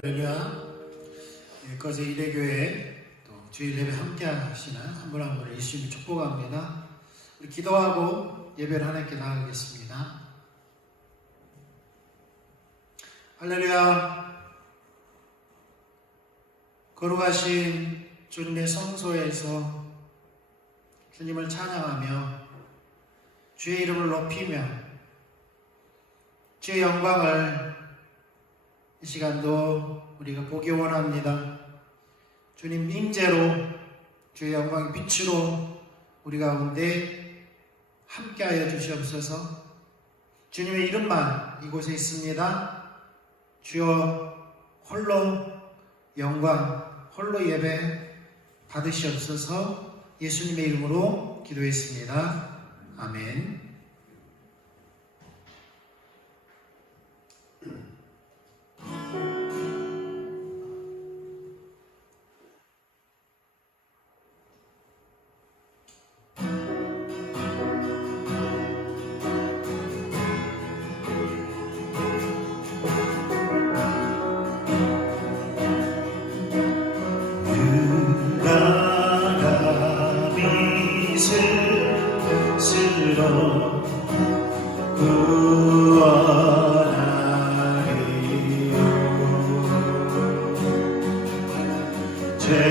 할렐루야. 거제 이대교회 또 주일 예배 함께 하시는 한 분 한 분을 예수님이 축복합니다. 우리 기도하고 예배를 하나님께 나가겠습니다. 할렐루야. 거룩하신 주님의 성소에서 주님을 찬양하며 주의 이름을 높이며 주의 영광을 이 시간도 우리가 보기 원합니다. 주님 임재로 주의 영광의 빛으로 우리 가운데 함께하여 주시옵소서. 주님의 이름만 이곳에 있습니다. 주여 홀로 영광, 홀로 예배 받으시옵소서. 예수님의 이름으로 기도했습니다. 아멘.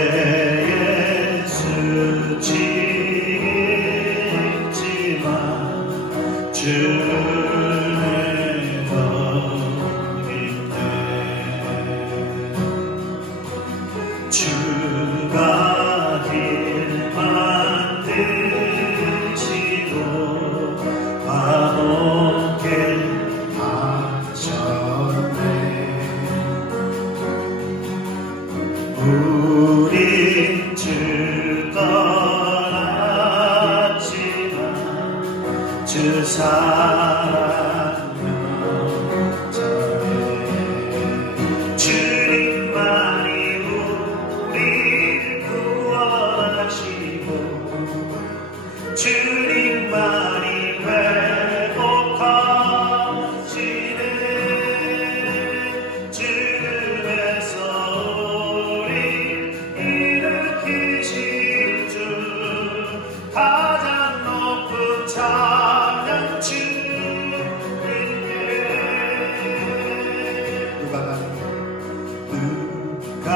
죄의 수치겠지만 주를 내버리네. 주가 길 만드시고 화목해 하셨네. 우린 주 떠났지만 주 사랑하며 잘해. 주님만이 우리를 구원하시고 주님만이 회복하시네. 주에서 가장 높은 찬양 주님께. 누가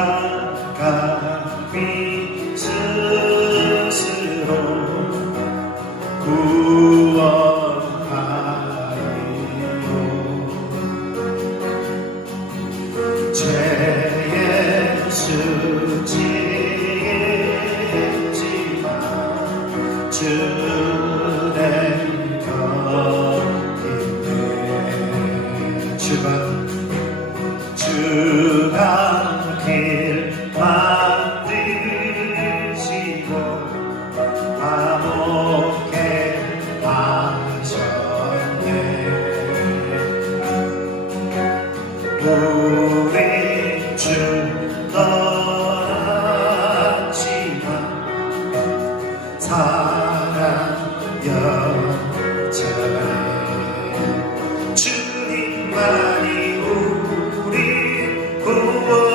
감히 스스로 구원하리요. 죄의 수치겠지만 주의 곁이네. 주가 길 만드시고 화목해 하셨네. 우리 주 떠났지만 사랑 여전해. 주님만이 우리 구원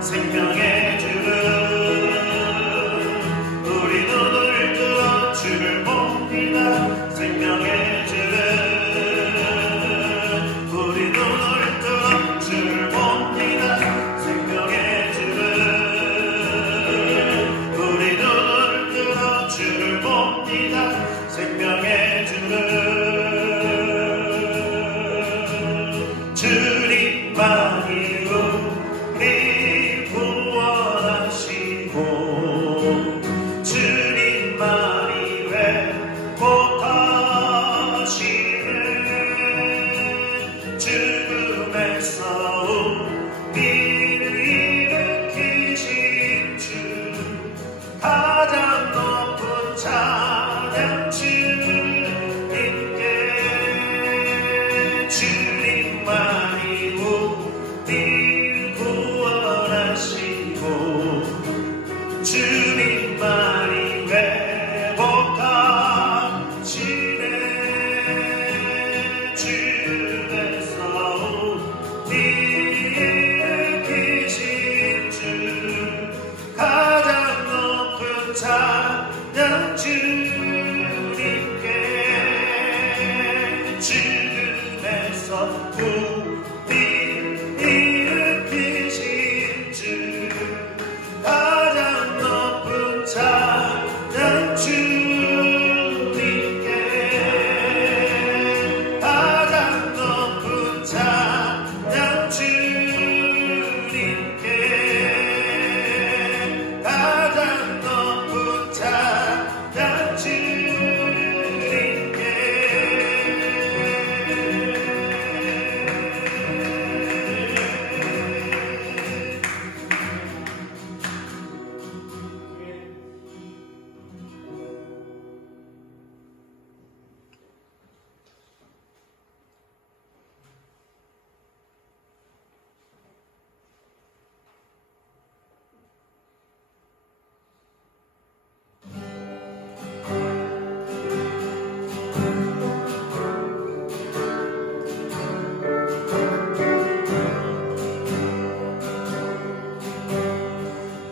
생명의 주를 우리 눈을 뜨어 주를 봅니다. 생명의 주를 우리 눈을 뜨어 주를 봅니다. 생명의 주를 우리 눈을 뜨어 주를 봅니다. 생명의 주를 주님만이 우리 구원하시고 주님만이 회복하시네 죽음에서 우리를 일으키신 주 가장 높은 찬양 주님께 주님만이 우리를 구원하시고 주님만이 회복하시네 주에서 우리를 일으키신 주 가장 높은 찬양 주님께 죽음에서 우리를 일으키신 주 가장 높은 찬양 주님께 가장 높은 찬양 주님께 가장 높은 찬양 주님께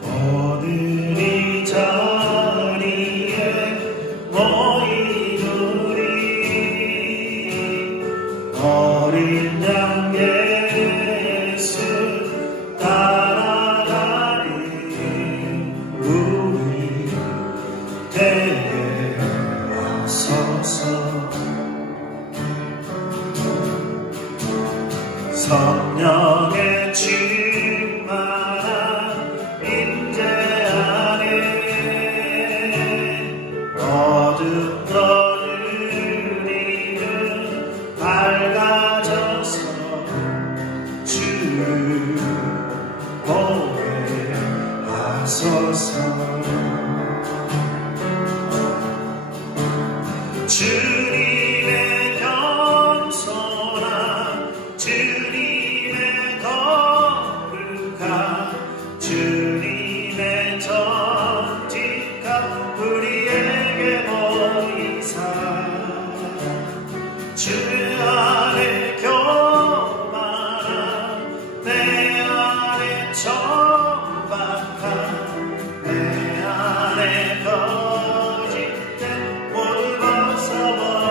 오늘 이 자리에 모인 우리 어린 양 예수 따라가리 우리 때에 와서서 성령의 충만한 임재 안에 어둡던 우리는 밝아져서 주를 보게 하소서 주님의 겸손한 주님의 거룩한 주님의 정직한 우리에게 보이사 주 안에 교만한 내 안에 천박한 내 안에 거짓된 모두 벗어버리사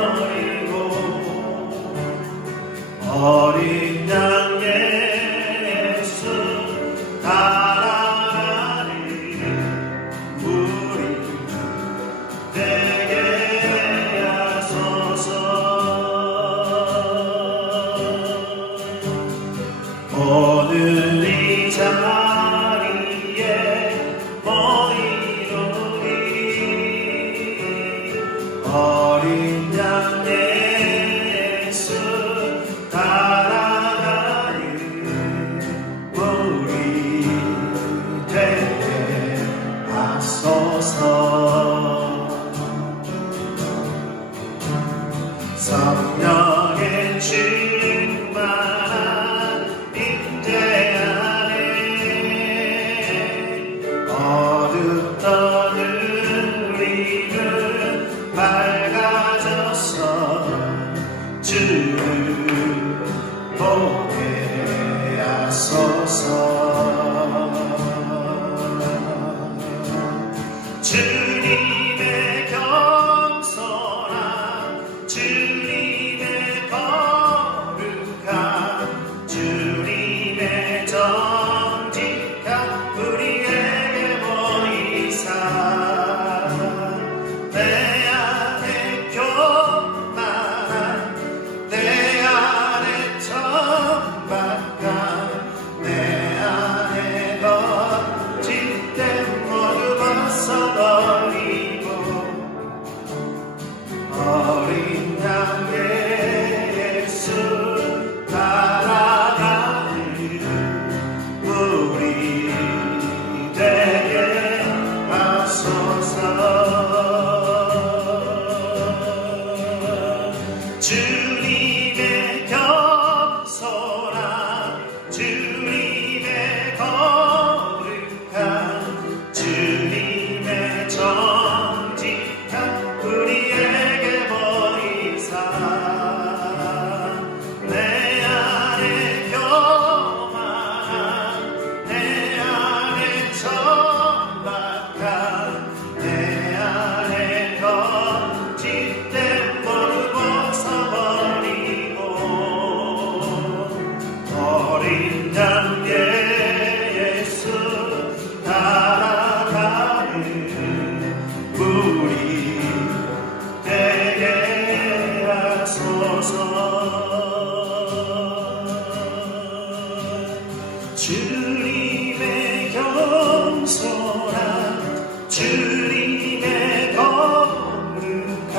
주님의 거룩함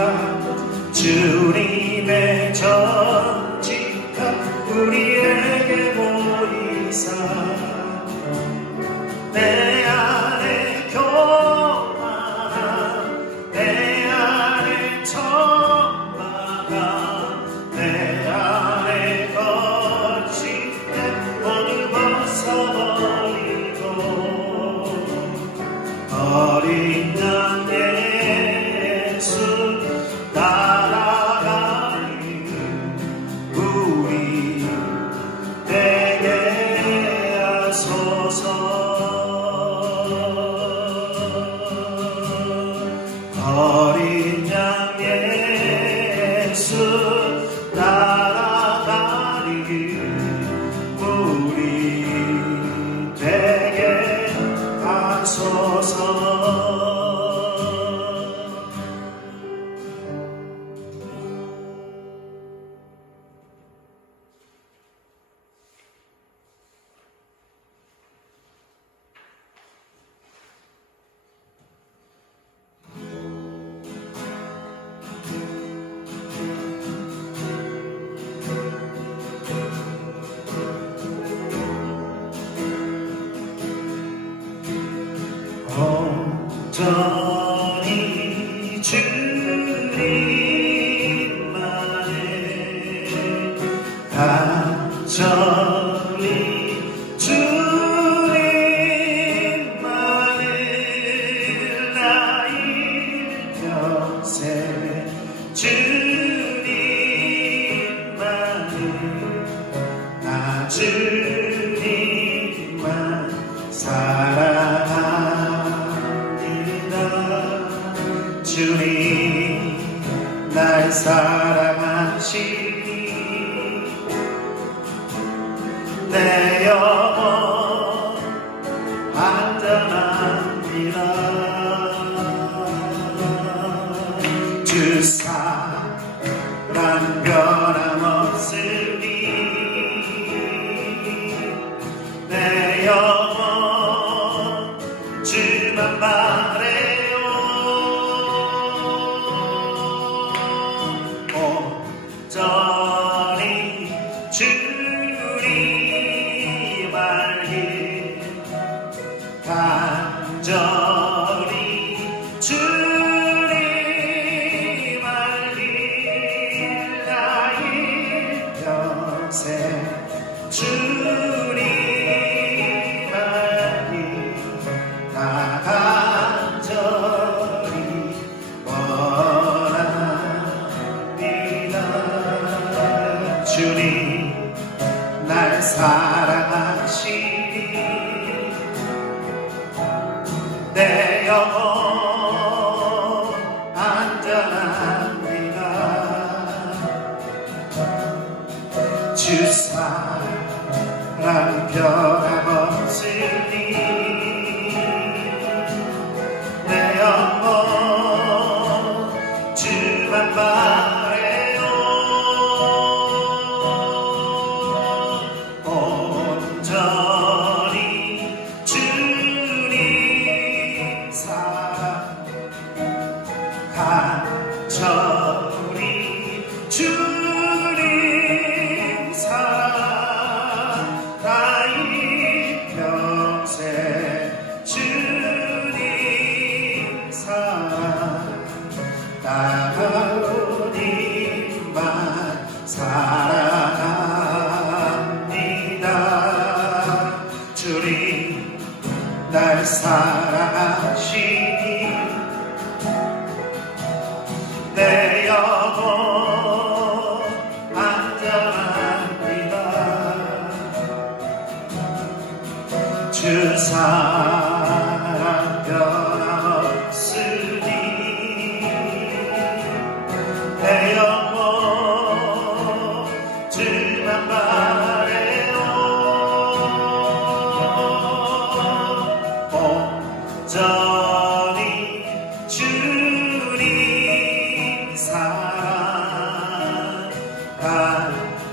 주님의 정직함 우리에게 보이사 내 안에 교만함 내 안에 천박함 내 안에 거짓됨 모두 벗어버리고 어린 양 예수 따라가니 우리 되게 하소서 어린 양 예수 따라가니 우리 되게 하소서 온전히 주님만을 간절히 주님만을 나 일평생 주님만을 나 주님만 사랑합니다. 주님 날 사랑하시니 내 영혼 안전합니다. 주 사랑 변함없으니 내 영혼 주만 바래요. 온전히 주님 알기 간절히 주님 알기 나 일평생 주님 알기 나 간절히 원합니다. 주님 날 사랑하시니 내 영혼 안전합니다. 주 사랑 변함없으니 내 영혼 주만 바래요. 온전히 주님 사랑 간절히 주님 사랑 나 일평생 주님 사랑 나님만 사랑합니다. 주님 날 사랑하시니 내 영혼 안전합니다. 주 사랑 변함없으니 내 영혼 주만 바래요. 온전히 주님 사랑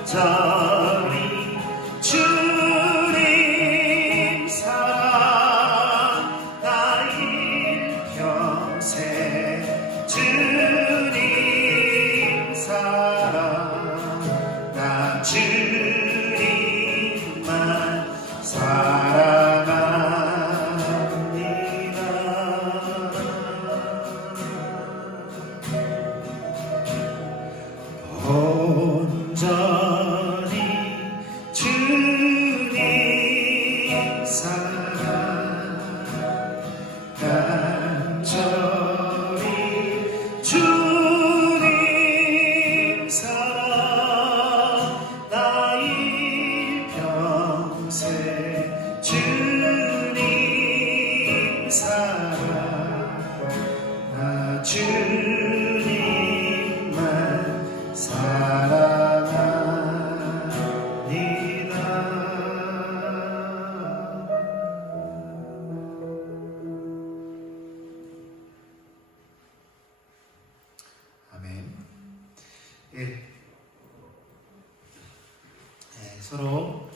간절히 주님 사랑 예. 네, 서로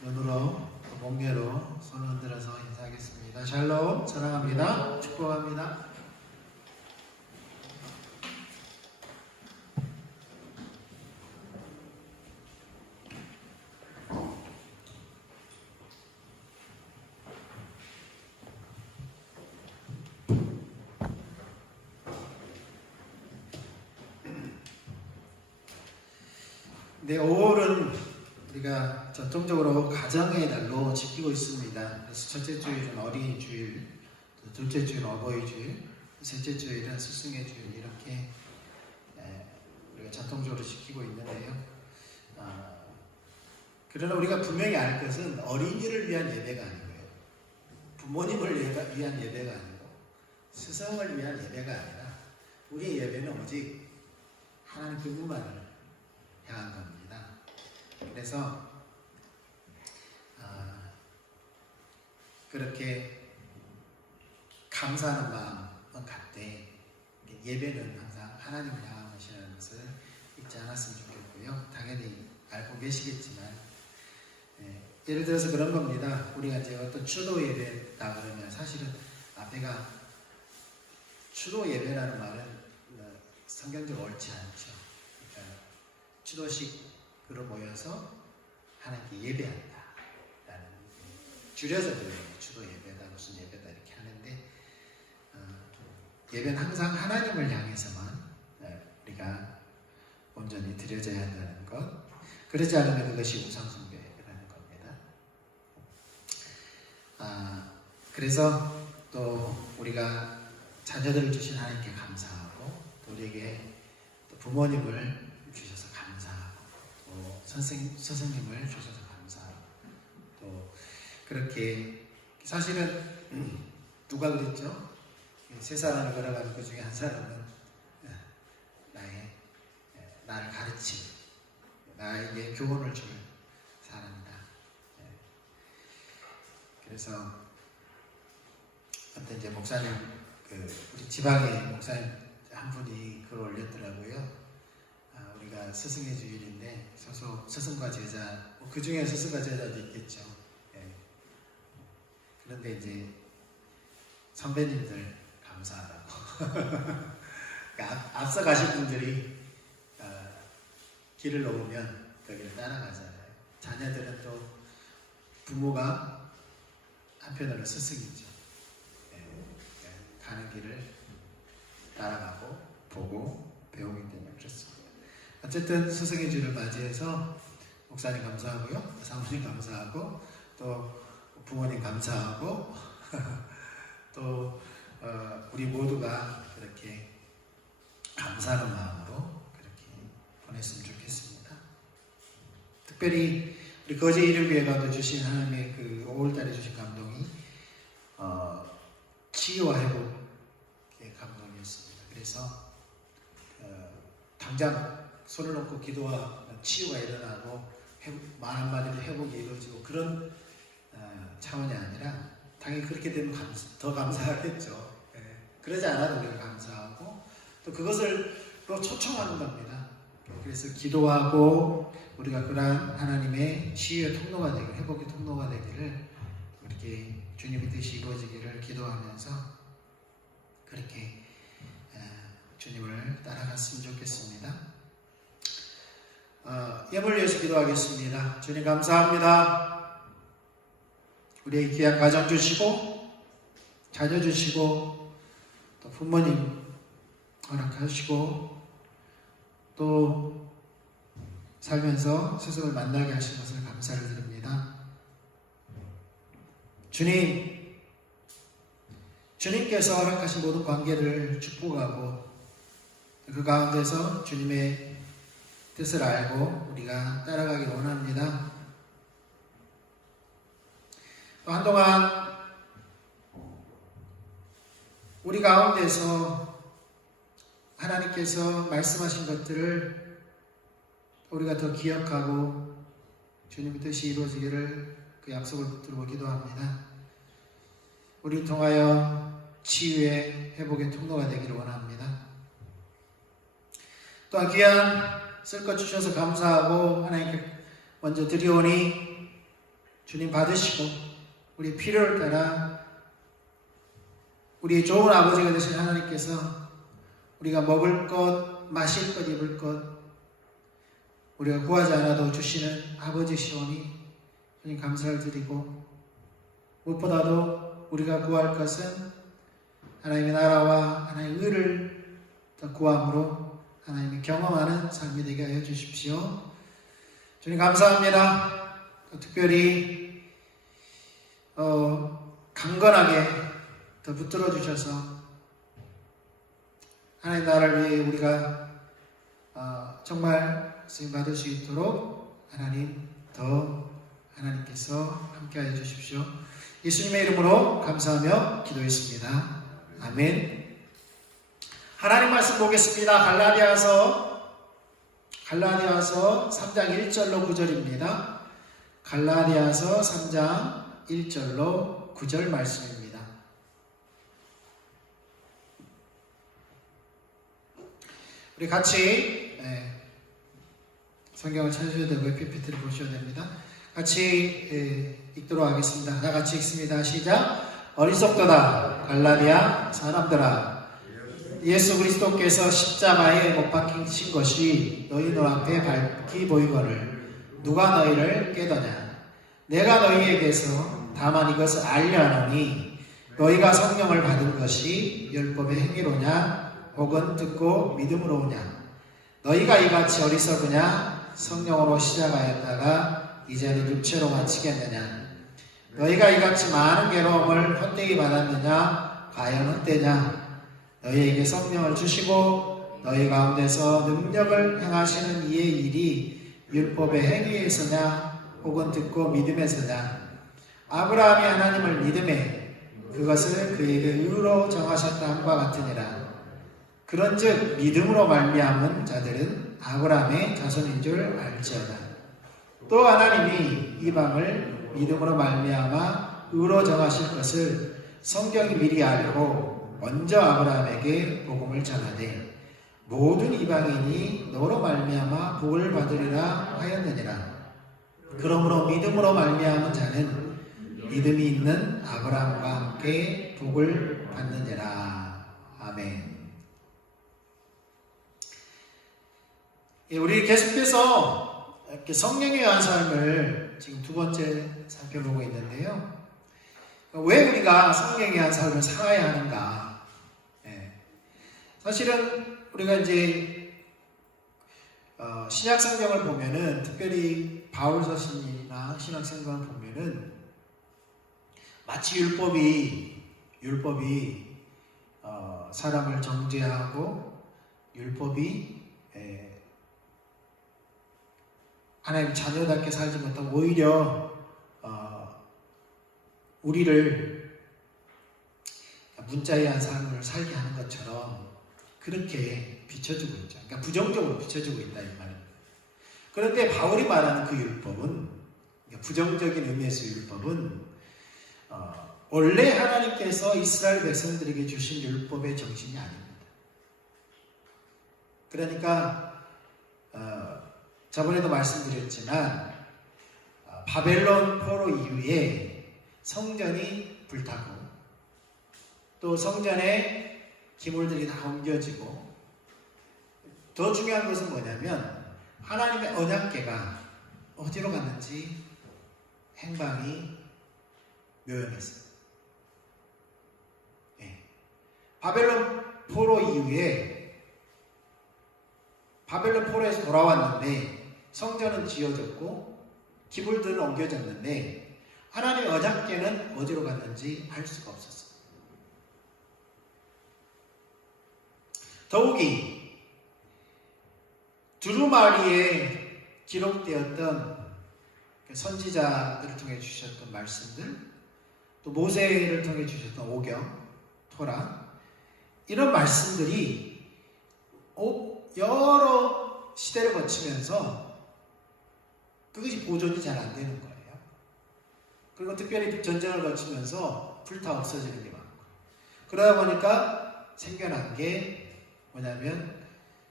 눈으로 또 목례로 손을 흔들어서 인사하겠습니다. 샬롬, 사랑합니다. 축복합니다. 네, 5월은 우리가 전통적으로 가정의 달로 지키고 있습니다. 그래서 첫째 주일은 어린이 주일, 또 둘째 주일은 어버이 주일, 셋째 주일은 스승의 주일 이렇게 우리가 전통적으로 지키고 있는데요. 그러나 우리가 분명히 알 것은 어린이를 위한 예배가 아니고요, 부모님을 위한 예배가 아니고 스승을 위한 예배가 아니라 우리의 예배는 오직 하나님 그분만을 향한 겁니다. 그래서 그렇게 감사하는 마음은 같되 예배는 항상 하나님을 향한 것이라는 것을 잊지 않았으면 좋겠고요. 당연히 알고 계시겠지만 예를 들어서 그런 겁니다. 우리가 이제 어떤 추도 예배다 그러면 사실은 앞에가 추도 예배라는 말은 성경적으로 옳지 않죠. 그러니까 추도식으로 모여서 하나님께 예배한다 라는, 줄여서 그래요. 추도 예배다, 무슨 예배다 이렇게 하는데 예배는 항상 하나님을 향해서만 우리가 온전히 드려져야 한다는 것, 그러지 않으면 그것이 우상숭배라는 겁니다. 그래서 또 우리가 자녀들을 주신 하나님께 감사하고, 또 우리에게 또 부모님을 주셔서 감사하고, 또 선생님을 주셔서 감사하고, 또 그렇게 사실은 누가 그랬죠? 세 사람을 걸어가는 그 중에 한 사람은 나를 가르치고 나에게 교훈을 줄 사람이다. 그래서 어떤 이제 목사님, 우리 지방의 목사님 한 분이 글을 올렸더라고요. 우리가 스승의 주일인데 스승과 제자, 그 중에 스승과 제자도 있겠죠. 그런데 이제 선배님들 감사하다고. 앞서 가신 분들이 길을 놓으면 거기를 따라가잖아요. 자녀들은 또 부모가 한편으로 스승이죠. 가는 길을 따라가고 보고 배우기 때문에 그렇습니다. 어쨌든 스승의 주를 맞이해서 목사님 감사하고요, 사모님 감사하고, 또 부모님 감사하고 또 우리 모두가 그렇게 감사하는 마음으로 그렇게 보냈으면 좋겠습니다. 특별히 우리 거제 이름교회가 주신 하나님의 그 5월달에 주신 감동이 치유와 회복의 감동이었습니다. 그래서 당장 손을 놓고 기도하면 치유가 일어나고 말 한마디로 회복이 이루어지고 그런 차원이 아니라, 당연히 그렇게 되면 더 감사하겠죠. 그러지 않아도 우리가 감사하고 또 그것을 또 초청하는 겁니다. 그래서 기도하고 우리가 그러한 하나님의 치유의 통로가 되기를, 회복의 통로가 되기를, 이렇게 주님의 뜻이 이루어지기를 기도하면서 그렇게 주님을 따라갔으면 좋겠습니다. 예물 위해서 기도하겠습니다. 주님 감사합니다. 우리의 귀한 가정 주시고 자녀 주시고 또 부모님 허락하시고 또 살면서 스승을 만나게 하신 것을 감사를 드립니다. 주님께서 허락하신 모든 관계를 축복하고 그 가운데서 주님의 뜻을 알고 우리가 따라가길 원합니다. 또 한동안 우리 가운데서 하나님께서 말씀하신 것들을 우리가 더 기억하고 주님의 뜻이 이루어지기를 그 약속을 붙들고 기도합니다. 우리 통하여 치유의 회복의 통로가 되기를 원합니다. 또한 귀한 쓸 것 주셔서 감사하고 하나님께 먼저 드리오니 주님 받으시고 우리 필요를 따라 우리의 좋은 아버지가 되신 하나님께서 우리가 먹을 것, 마실 것, 입을 것 우리가 구하지 않아도 주시는 아버지시오니 주님 감사를 드리고 무엇보다도 우리가 구할 것은 하나님의 나라와 하나님의 의를 더 구함으로 하나님이 경험하는 삶이 되게 하여 주십시오. 주님 감사합니다. 특별히 강건하게 더 붙들어 주셔서 하나님 나라를 위해 우리가 정말 쓰임 받을 수 있도록 하나님께서 함께하여 주십시오. 예수님의 이름으로 감사하며 기도했습니다. 아멘. 하나님 말씀 보겠습니다. 갈라디아서 3장 1절로 9절입니다. 갈라디아서 3장 1절로 9절 말씀입니다. 우리 같이 성경을 찾으셔야 되고 PPT를 보셔야 됩니다. 같이 읽도록 하겠습니다. 다 같이 읽습니다. 시작. 어리석도다 갈라디아 사람들아, 예수 그리스도께서 십자가에 못 박히신 것이 너희 눈앞에 밝히 보이거늘 누가 너희를 깨더냐. 내가 너희에게서 다만 이것을 알려 하노니 너희가 성령을 받은 것이 율법의 행위로냐 혹은 듣고 믿음으로 오냐. 너희가 이같이 어리석으냐. 성령으로 시작하였다가 이제는 육체로 마치겠느냐. 너희가 이같이 많은 괴로움을 헛되이 받았느냐. 과연 헛되냐. 너희에게 성령을 주시고 너희 가운데서 능력을 행하시는 이의 일이 율법의 행위에서냐 혹은 듣고 믿음에서냐. 아브라함이 하나님을 믿음에 그것을 그에게 의로 정하셨다 함과 같으니라. 그런즉 믿음으로 말미암은 자들은 아브라함의 자손인 줄 알지어다. 또 하나님이 이방을 믿음으로 말미암아 의로 정하실 것을 성경이 미리 알고 먼저 아브라함에게 복음을 전하되 모든 이방인이 너로 말미암아 복을 받으리라 하였느니라. 그러므로 믿음으로 말미암은 자는 믿음이 있는 아브라함과 함께 복을 받느니라. 아멘. 우리 계속해서 이렇게 성령에 의한 삶을 지금 두 번째 살펴보고 있는데요. 왜 우리가 성령에 의한 삶을 살아야 하는가? 사실은 우리가 이제 신약 성경을 보면은 특별히 바울 서신이나 신약 성경을 보면은 마치 율법이 사람을 정죄하고 율법이 하나님 자녀답게 살지 못하고 오히려 우리를 문자에 의한 삶을 살게 하는 것처럼 그렇게 비춰주고 있죠. 그러니까 부정적으로 비춰주고 있다 이 말입니다. 그런데 바울이 말하는 그 율법은, 부정적인 의미에서 율법은 원래 하나님께서 이스라엘 백성들에게 주신 율법의 정신이 아닙니다. 그러니까 저번에도 말씀드렸지만 바벨론 포로 이후에 성전이 불타고 또 성전에 기물들이 다 옮겨지고 더 중요한 것은 뭐냐면 하나님의 언약궤가 어디로 갔는지 행방이 묘연했어요. 바벨론 포로 이후에 바벨론 포로에서 돌아왔는데 성전은 지어졌고 기물들은 옮겨졌는데 하나님의 언약궤는 어디로 갔는지 알 수가 없었어요. 더욱이 두루마리에 기록되었던 선지자들을 통해 주셨던 말씀들, 또 모세를 통해 주셨던 오경, 토라, 이런 말씀들이 여러 시대를 거치면서 그것이 보존이 잘 안 되는 거예요. 그리고 특별히 전쟁을 거치면서 불타 없어지는 게 많고, 그러다 보니까 생겨난 게 뭐냐면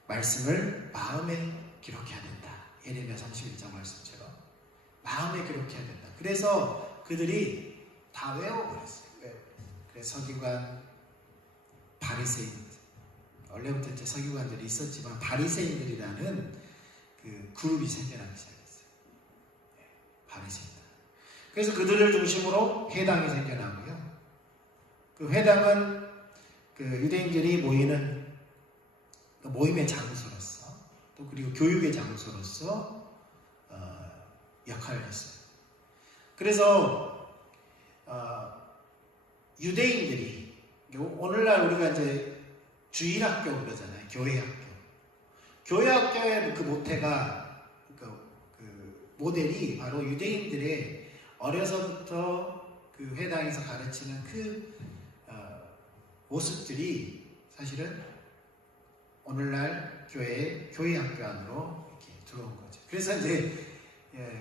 말씀을 마음에 기록해야 된다. 예레미야 31장 말씀처럼 마음에 기록해야 된다. 그래서 그들이 다 외워버렸어요. 그래서 서기관, 바리새인, 원래부터 이제 서기관들이 있었지만 바리새인들이라는 그 그룹이 생겨나기 시작했어요. 바리새인들. 그래서 그들을 중심으로 회당이 생겨나고요. 그 회당은 그 유대인들이 모이는 모임의 장소로서 또 그리고 교육의 장소로서 역할을 했어요. 그래서 유대인들이 오늘날 우리가 이제 주일학교 그러잖아요. 교회학교. 교회학교의 그 모태가 그 모델이 바로 유대인들의 어려서부터 그 회당에서 가르치는 그 모습들이 사실은 오늘날 교회학교 안으로 이렇게 들어온 거죠. 그래서 이제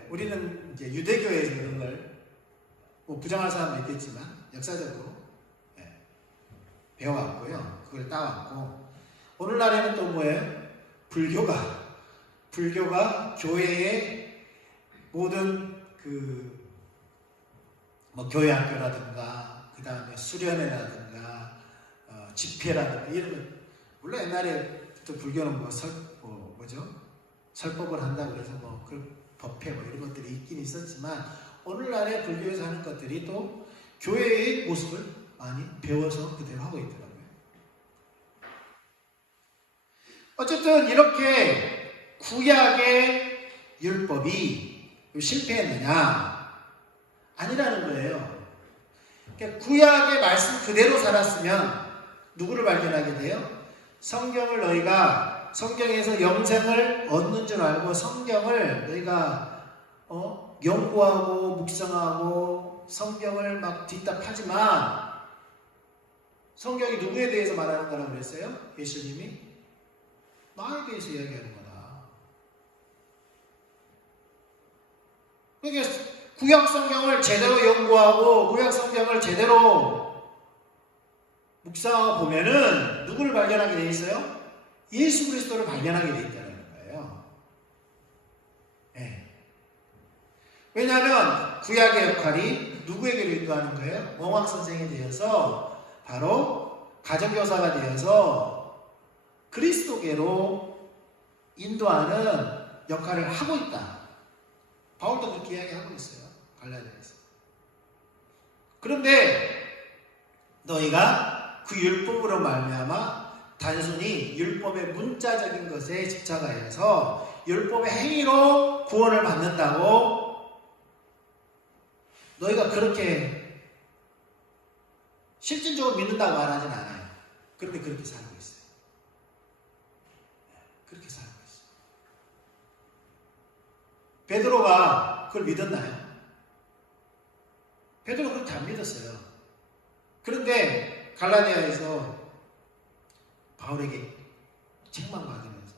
우리는 이제 유대교에서 그런 걸 뭐 부정할 사람도 있겠지만 역사적으로 배워왔고요. 그걸 따왔고 오늘날에는 또 뭐예요? 불교가 교회의 모든 그 뭐 교회학교라든가 그 다음에 수련회라든가 집회라든가 이런 거 물론 옛날에부터 불교는 뭐죠? 설법을 한다고 해서 뭐 그 법회 뭐 이런 것들이 있긴 있었지만 오늘날의 불교에서 하는 것들이 또 교회의 모습을 많이 배워서 그대로 하고 있더라고요. 어쨌든 이렇게 구약의 율법이 실패했느냐? 아니라는 거예요. 그러니까 구약의 말씀 그대로 살았으면 누구를 발견하게 돼요? 성경을 너희가 성경에서 영생을 얻는 줄 알고 성경을 너희가 연구하고 묵상하고 성경을 막 뒷답하지만 성경이 누구에 대해서 말하는 거라고 그랬어요? 예수님이 나에 대해서 이야기하는 거다. 그러니까 구약 성경을 제대로 연구하고 구약 성경을 제대로 묵상하고 보면은 누구를 발견하게 돼 있어요? 예수 그리스도를 발견하게 돼 있다는 거예요. 네. 왜냐하면 구약의 역할이 누구에게로 인도하는 거예요? 몽학 선생이 되어서 바로 가정교사가 되어서 그리스도계로 인도하는 역할을 하고 있다. 바울도 그렇게 이야기하고 있어요. 갈라디아에서. 그런데 너희가 그 율법으로 말미암아 단순히 율법의 문자적인 것에 집착하여서 율법의 행위로 구원을 받는다고 너희가 그렇게 실질적으로 믿는다고 말하진 않아요. 그런데 그렇게 살고 있어요. 그렇게 살고 있어요. 베드로가 그걸 믿었나요? 베드로가 그렇게 안 믿었어요. 그런데 갈라디아에서 바울에게 책망받으면서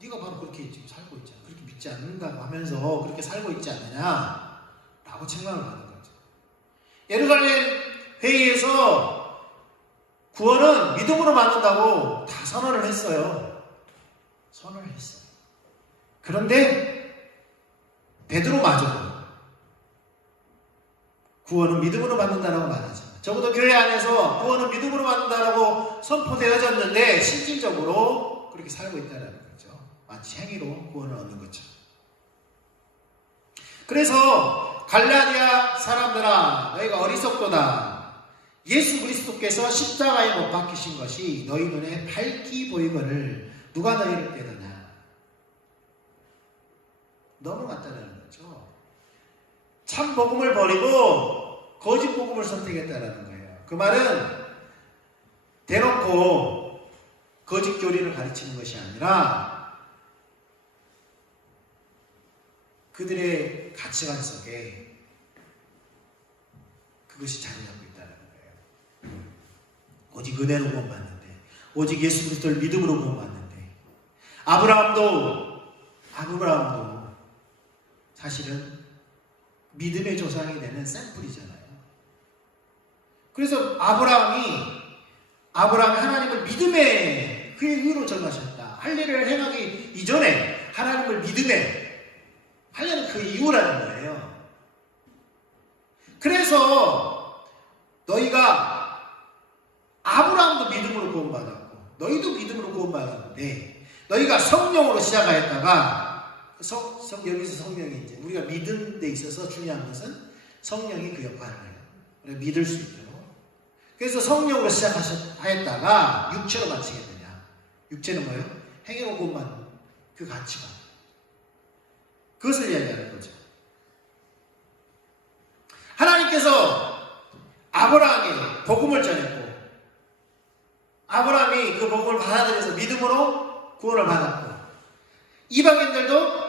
네가 바로 그렇게 지금 살고 있잖아. 그렇게 믿지 않는다고 하면서 그렇게 살고 있지 않느냐 라고 책망을 받은 거죠. 예루살렘 회의에서 구원은 믿음으로 받는다고 다 선언을 했어요. 선언을 했어요. 그런데 베드로마저도 구원은 믿음으로 받는다라고 말하죠. 적어도 교회 안에서 구원은 믿음으로 받는다라고 선포되어졌는데 실질적으로 그렇게 살고 있다는 거죠. 마치 행위로 구원을 얻는 거죠. 그래서 갈라디아 사람들아 너희가 어리석도다. 예수 그리스도께서 십자가에 못 박히신 것이 너희 눈에 밝게 보이거늘 누가 너희를 깨닫냐. 넘어갔다는 거죠. 참 복음을 버리고 거짓 복음을 선택했다라는 거예요. 그 말은 대놓고 거짓 교리를 가르치는 것이 아니라 그들의 가치관 속에 그것이 자리하고 있다는 거예요. 오직 은혜로 구원받는데, 오직 예수 그리스도를 믿음으로 구원받는데, 아브라함도 사실은 믿음의 조상이 되는 샘플이잖아요. 그래서 아브라함이 하나님을 믿음의 그의 의로 정하셨다. 할 일을 행하기 이전에 하나님을 믿음에 하려는 그 이유라는 거예요. 그래서 너희가 아브라함도 믿음으로 구원받았고 너희도 믿음으로 구원받았는데 너희가 성령으로 시작하였다가 여기서 성령이 이제 우리가 믿는 데 있어서 중요한 것은 성령이 그 역할을 해요. 우리가 믿을 수 있도록. 그래서 성령으로 시작하였다가 육체로 마치게 되냐. 육체는 뭐예요? 행위로 구원받는 그 가치관. 그것을 이야기하는 거죠. 하나님께서 아브라함에게 복음을 전했고 아브라함이 그 복음을 받아들여서 믿음으로 구원을 받았고 이방인들도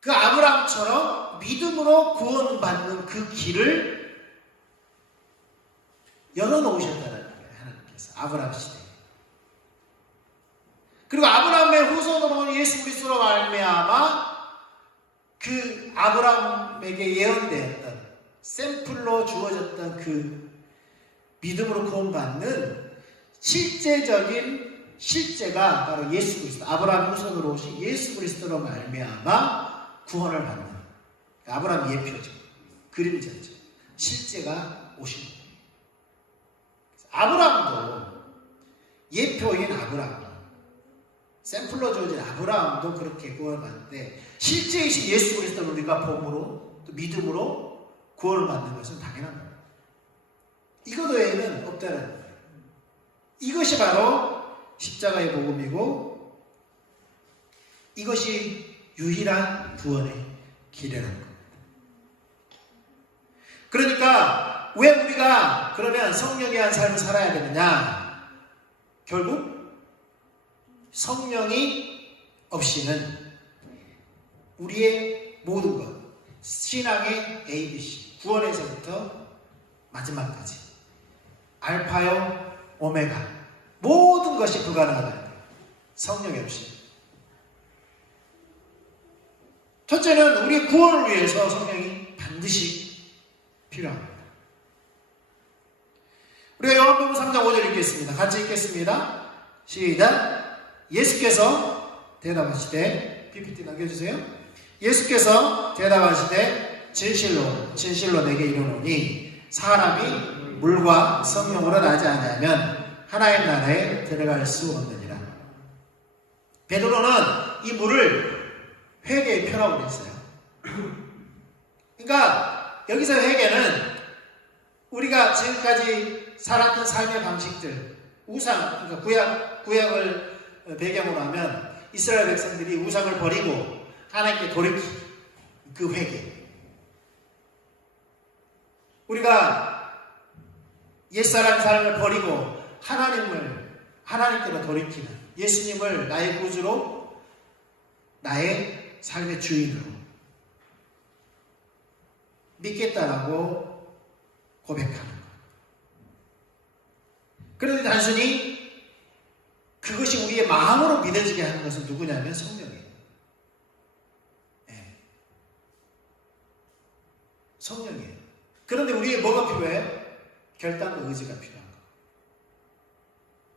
그 아브라함처럼 믿음으로 구원받는 그 길을 열어놓으셨다는 거예요. 하나님께서 아브라함 시대에. 그리고 아브라함의 후손으로 예수 그리스도로 말미암아 그 아브라함에게 예언되었던 샘플로 주어졌던 그 믿음으로 구원받는 실제가 바로 예수 그리스도, 아브라함 후손으로 오신 예수 그리스도로 말미암아 구원을 받는 아브라함 예표죠. 그림자죠. 실제가 오신 거예요. 아브라함도 예표인 아브라함, 샘플로 주어진 아브라함도 그렇게 구원을 받는데 실제이신 예수 그리스도를 우리가 복음으로 또 믿음으로 구원을 받는 것은 당연한 겁니다. 이것 외에는 없다는 거예요. 이것이 바로 십자가의 복음이고 이것이 유일한 구원의 길이라는 겁니다. 그러니까 왜 우리가 그러면 성령의 한 삶을 살아야 되느냐? 결국 성령이 없이는 우리의 모든 것, 신앙의 ABC, 구원에서부터 마지막까지 알파요 오메가 모든 것이 불가능하다. 성령이 없이. 첫째는 우리의 구원을 위해서 성령이 반드시 필요합니다. 우리가 요한복음 3장 5절 읽겠습니다. 같이 읽겠습니다. 시작. 예수께서 대답하시되 PPT 남겨주세요. 예수께서 대답하시되 진실로 내게 이르노니 사람이 물과 성령으로 나지 아니하면 하나님 나라에 들어갈 수 없느니라. 베드로는 이 물을 회개의 표라고 그랬어요. 그러니까 여기서 회개는 우리가 지금까지 살았던 삶의 방식들, 우상, 그러니까 구약을 배경으로 하면 이스라엘 백성들이 우상을 버리고 하나님께 돌이킨 그 회개. 우리가 옛사람 삶을 버리고 하나님께로 돌이키는 예수님을 나의 구주로 나의 삶의 주인으로 믿겠다라고 고백하는 것. 그런데 단순히 그것이 우리의 마음으로 믿어지게 하는 것은 누구냐면 성령이에요. 네. 성령이에요. 그런데 우리의 뭐가 필요해요? 결단과 의지가 필요한 거.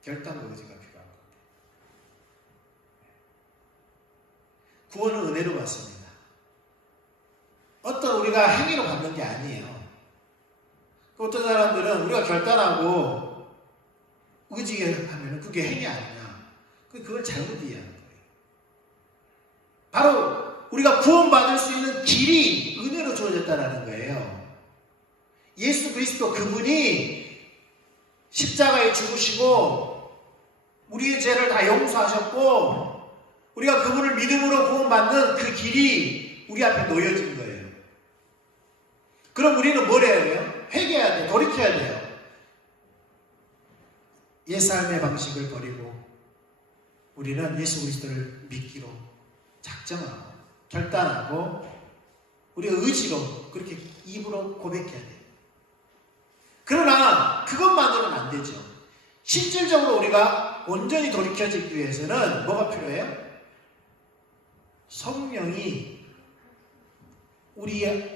결단과 의지가 필요한 거. 구원은 은혜로 받습니다. 어떤 우리가 행위로 받는 게 아니에요. 어떤 사람들은 우리가 결단하고 의지하면 그게 행위 아니냐. 그걸 잘못 이해하는 거예요. 바로 우리가 구원받을 수 있는 길이 은혜로 주어졌다는 거예요. 예수 그리스도 그분이 십자가에 죽으시고 우리의 죄를 다 용서하셨고 우리가 그분을 믿음으로 구원받는 그 길이 우리 앞에 놓여진 거예요. 그럼 우리는 뭘 해야 돼요? 회개해야 돼요. 돌이켜야 돼요. 옛 삶의 방식을 버리고 우리는 예수 그리스도를 믿기로 작정하고 결단하고 우리가 의지로 그렇게 입으로 고백해야 돼요. 그러나 그것만으로는 안 되죠. 실질적으로 우리가 온전히 돌이켜지기 위해서는 뭐가 필요해요? 성령이 우리에게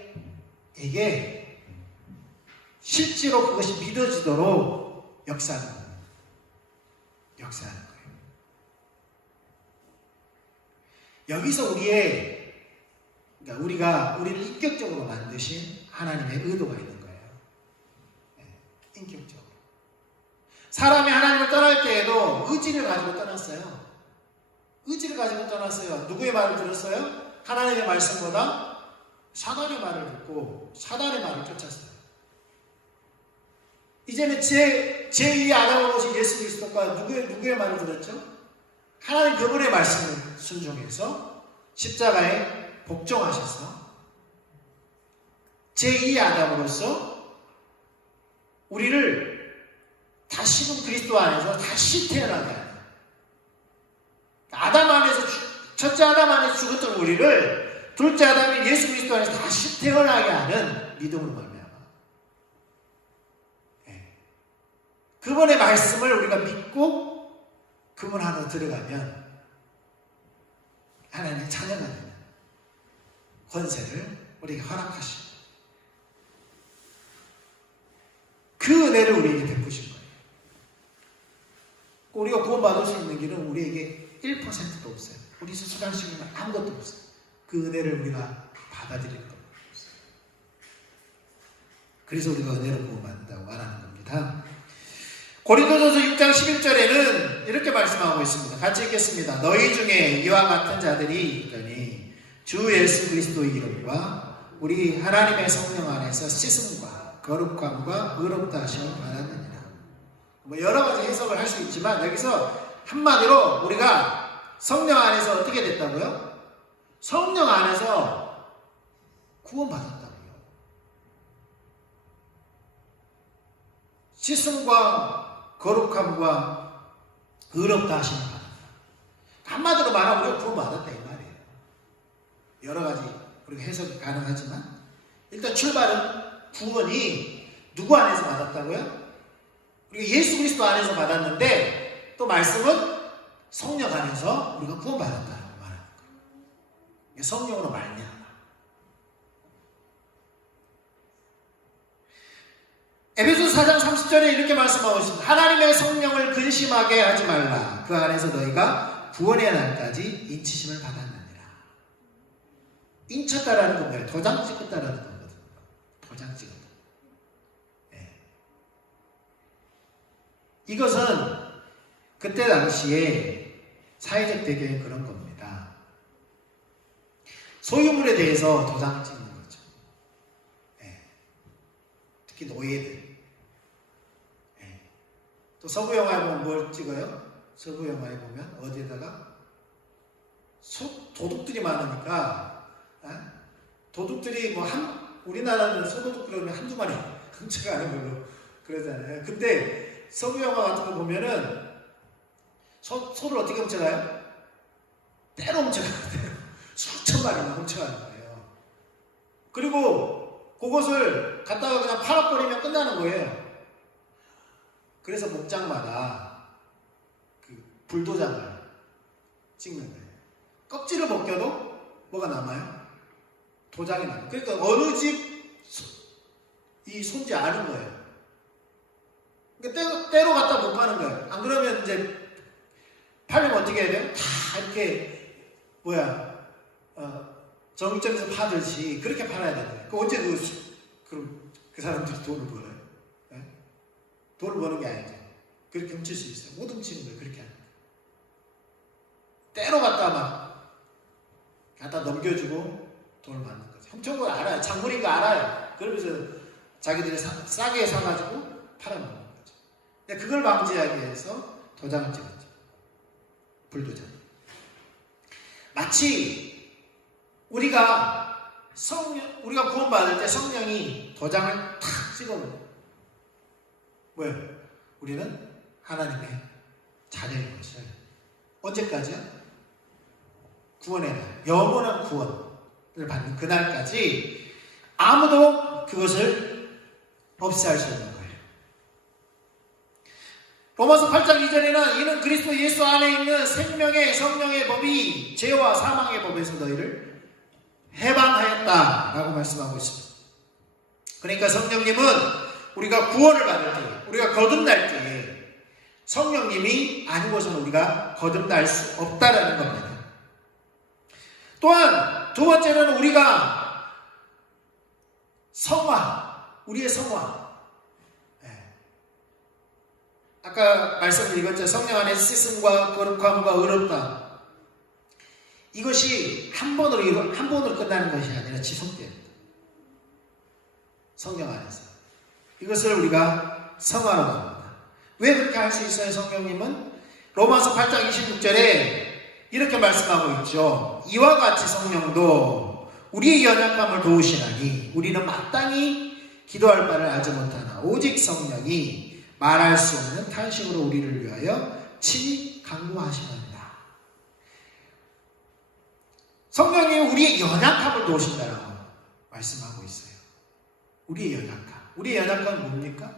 실제로 그것이 믿어지도록 역사하는 거예요. 여기서 우리를 인격적으로 만드신 하나님의 의도가 있는 거예요. 인격적으로. 사람이 하나님을 떠날 때에도 의지를 가지고 떠났어요. 의지를 가지고 떠났어요. 누구의 말을 들었어요? 하나님의 말씀보다 사단의 말을 듣고 사단의 말을 쫓았어요. 이제는 제2의 아담으로 오신 예수 그리스도가 누구의 말을 들었죠? 하나님 그분의 말씀을 순종해서 십자가에 복종하셔서 제2의 아담으로서 우리를 다시금 그리스도 안에서 다시 태어나게 하는, 아담 안에서 첫째 아담 안에서 죽었던 우리를 둘째 아담인 예수 그리스도 안에서 다시 태어나게 하는 믿음으로 말미암아 그분의 말씀을 우리가 믿고 그분 안으로 들어가면 하나님의 자녀가 되는 권세를 우리에게 허락하시고 그 은혜를 우리에게 베푸신 거예요. 우리가 구원받을 수 있는 길은 우리에게 1%도 없어요. 우리 스스로 할 수 있는 건 아무것도 없어요. 그 은혜를 우리가 받아들이는 겁니다. 그래서 우리가 은혜로 구원받는다고 말하는 겁니다. 고린도전서 6장 11절에는 이렇게 말씀하고 있습니다. 같이 읽겠습니다. 너희 중에 이와 같은 자들이 있더니 주 예수 그리스도의 이름과 우리 하나님의 성령 안에서 씻음과 거룩함과 의롭다 하심을 받았느니라. 여러 가지 해석을 할 수 있지만 여기서 한마디로 우리가 성령 안에서 어떻게 됐다고요? 성령 안에서 구원받았다고요. 씻음과 거룩함과 의롭다 하심을 받았다. 한마디로 말하면 우리가 구원받았다 이 말이에요. 여러 가지 우리가 해석이 가능하지만 일단 출발은 구원이 누구 안에서 받았다고요? 우리가 예수 그리스도 안에서 받았는데 또 말씀은 성령 안에서 우리가 구원받았다고 말하는 거예요. 성령으로 말미암아. 에베소서 4장 30절에 이렇게 말씀하고 있습니다. 하나님의 성령을 근심하게 하지 말라. 그 안에서 너희가 구원의 날까지 인치심을 받았느니라. 인쳤다라는 건 뭐예요? 도장 찍었다라는 거거든요. 도장 찍었다. 이것은 그때 당시에 사회적 배경이 그런 겁니다. 소유물에 대해서 도장 찍는 거죠. 특히 노예들. 또 서구 영화에 보면 뭘 찍어요? 서구 영화에 보면 어디에다가 도둑들이 많으니까 도둑들이 우리나라는 소도둑 그러면 한두 마리 훔쳐가는 걸로 그러잖아요. 근데 서구 영화 같은 거 보면은 소를 어떻게 훔쳐가요? 때로 훔쳐가요. 수천 마리만 훔쳐가는 거예요. 그리고 그것을 갖다가 그냥 팔아버리면 끝나는 거예요. 그래서 목장마다 그 불도장을 찍는 거예요. 껍질을 벗겨도 뭐가 남아요? 도장이 남아요. 그러니까 어느 집 이 손지 아는 거예요. 그러니까 때로 갖다 못 파는 거예요. 안 그러면 이제 팔면 어떻게 해야 돼요? 다 이렇게 정육점에서 파듯이 그렇게 팔아야 되는 거예요. 언제 그럼 그 사람들이 돈을 벌어요? 네? 돈을 버는 게 아니죠. 그렇게 훔칠 수 있어요. 못 훔치는 거예요. 그렇게 하는 거예요. 때로 갖다 넘겨주고 돈을 받는 거죠. 훔쳐온 걸 알아요. 작물인 거 알아요. 그러면서 자기들이 싸게 사가지고 팔아먹는 거죠. 그걸 방지하기 위해서 도장을 찍었죠. 불도장. 마치 우리가 구원받을 때 성령이 도장을 탁 찍어놓은 뭐예요? 우리는 하나님의 자녀인 것을 언제까지요? 구원의 날, 영원한 구원을 받는 그날까지 아무도 그것을 없애할 수 없는 거예요. 로마서 8장 2절에는 이는 그리스도 예수 안에 있는 생명의 성령의 법이 죄와 사망의 법에서 너희를 해방하였다라고 말씀하고 있습니다. 그러니까 성령님은 우리가 구원을 받을 때, 우리가 거듭날 때 성령님이 아니고서는 우리가 거듭날 수 없다라는 겁니다. 또한 두 번째는 우리가 우리의 성화. 아까 말씀드린 성령 안에 씻음과 거룩함과 의롭다. 이것이 한 번으로 끝나는 것이 아니라 지속됩니다. 성령 안에서. 이것을 우리가 성화라고 합니다. 왜 그렇게 할 수 있어요, 성령님은? 로마서 8장 26절에 이렇게 말씀하고 있죠. 이와 같이 성령도 우리의 연약함을 도우시나니 우리는 마땅히 기도할 바를 알지 못하나 오직 성령이 말할 수 없는 탄식으로 우리를 위하여 친히 간구하시느니라. 성령이 우리의 연약함을 도우신다라고 말씀하고 있어요. 우리의 연약함. 우리의 연약함은 뭡니까?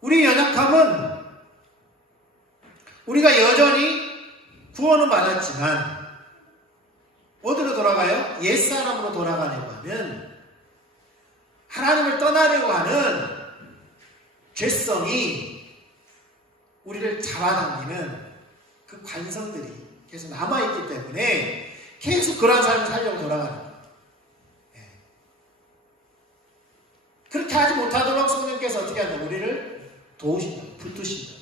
우리의 연약함은 우리가 여전히 구원은 받았지만 어디로 돌아가요? 옛사람으로 돌아가려고 하면 하나님을 떠나려고 하는 죄성이 우리를 잡아당기는 그 관성들이 계속 남아있기 때문에 계속 그런 삶을 살려고 돌아가는 거예요. 그렇게 하지 못하도록 성령께서 어떻게 하냐? 우리를 도우신다, 붙드신다.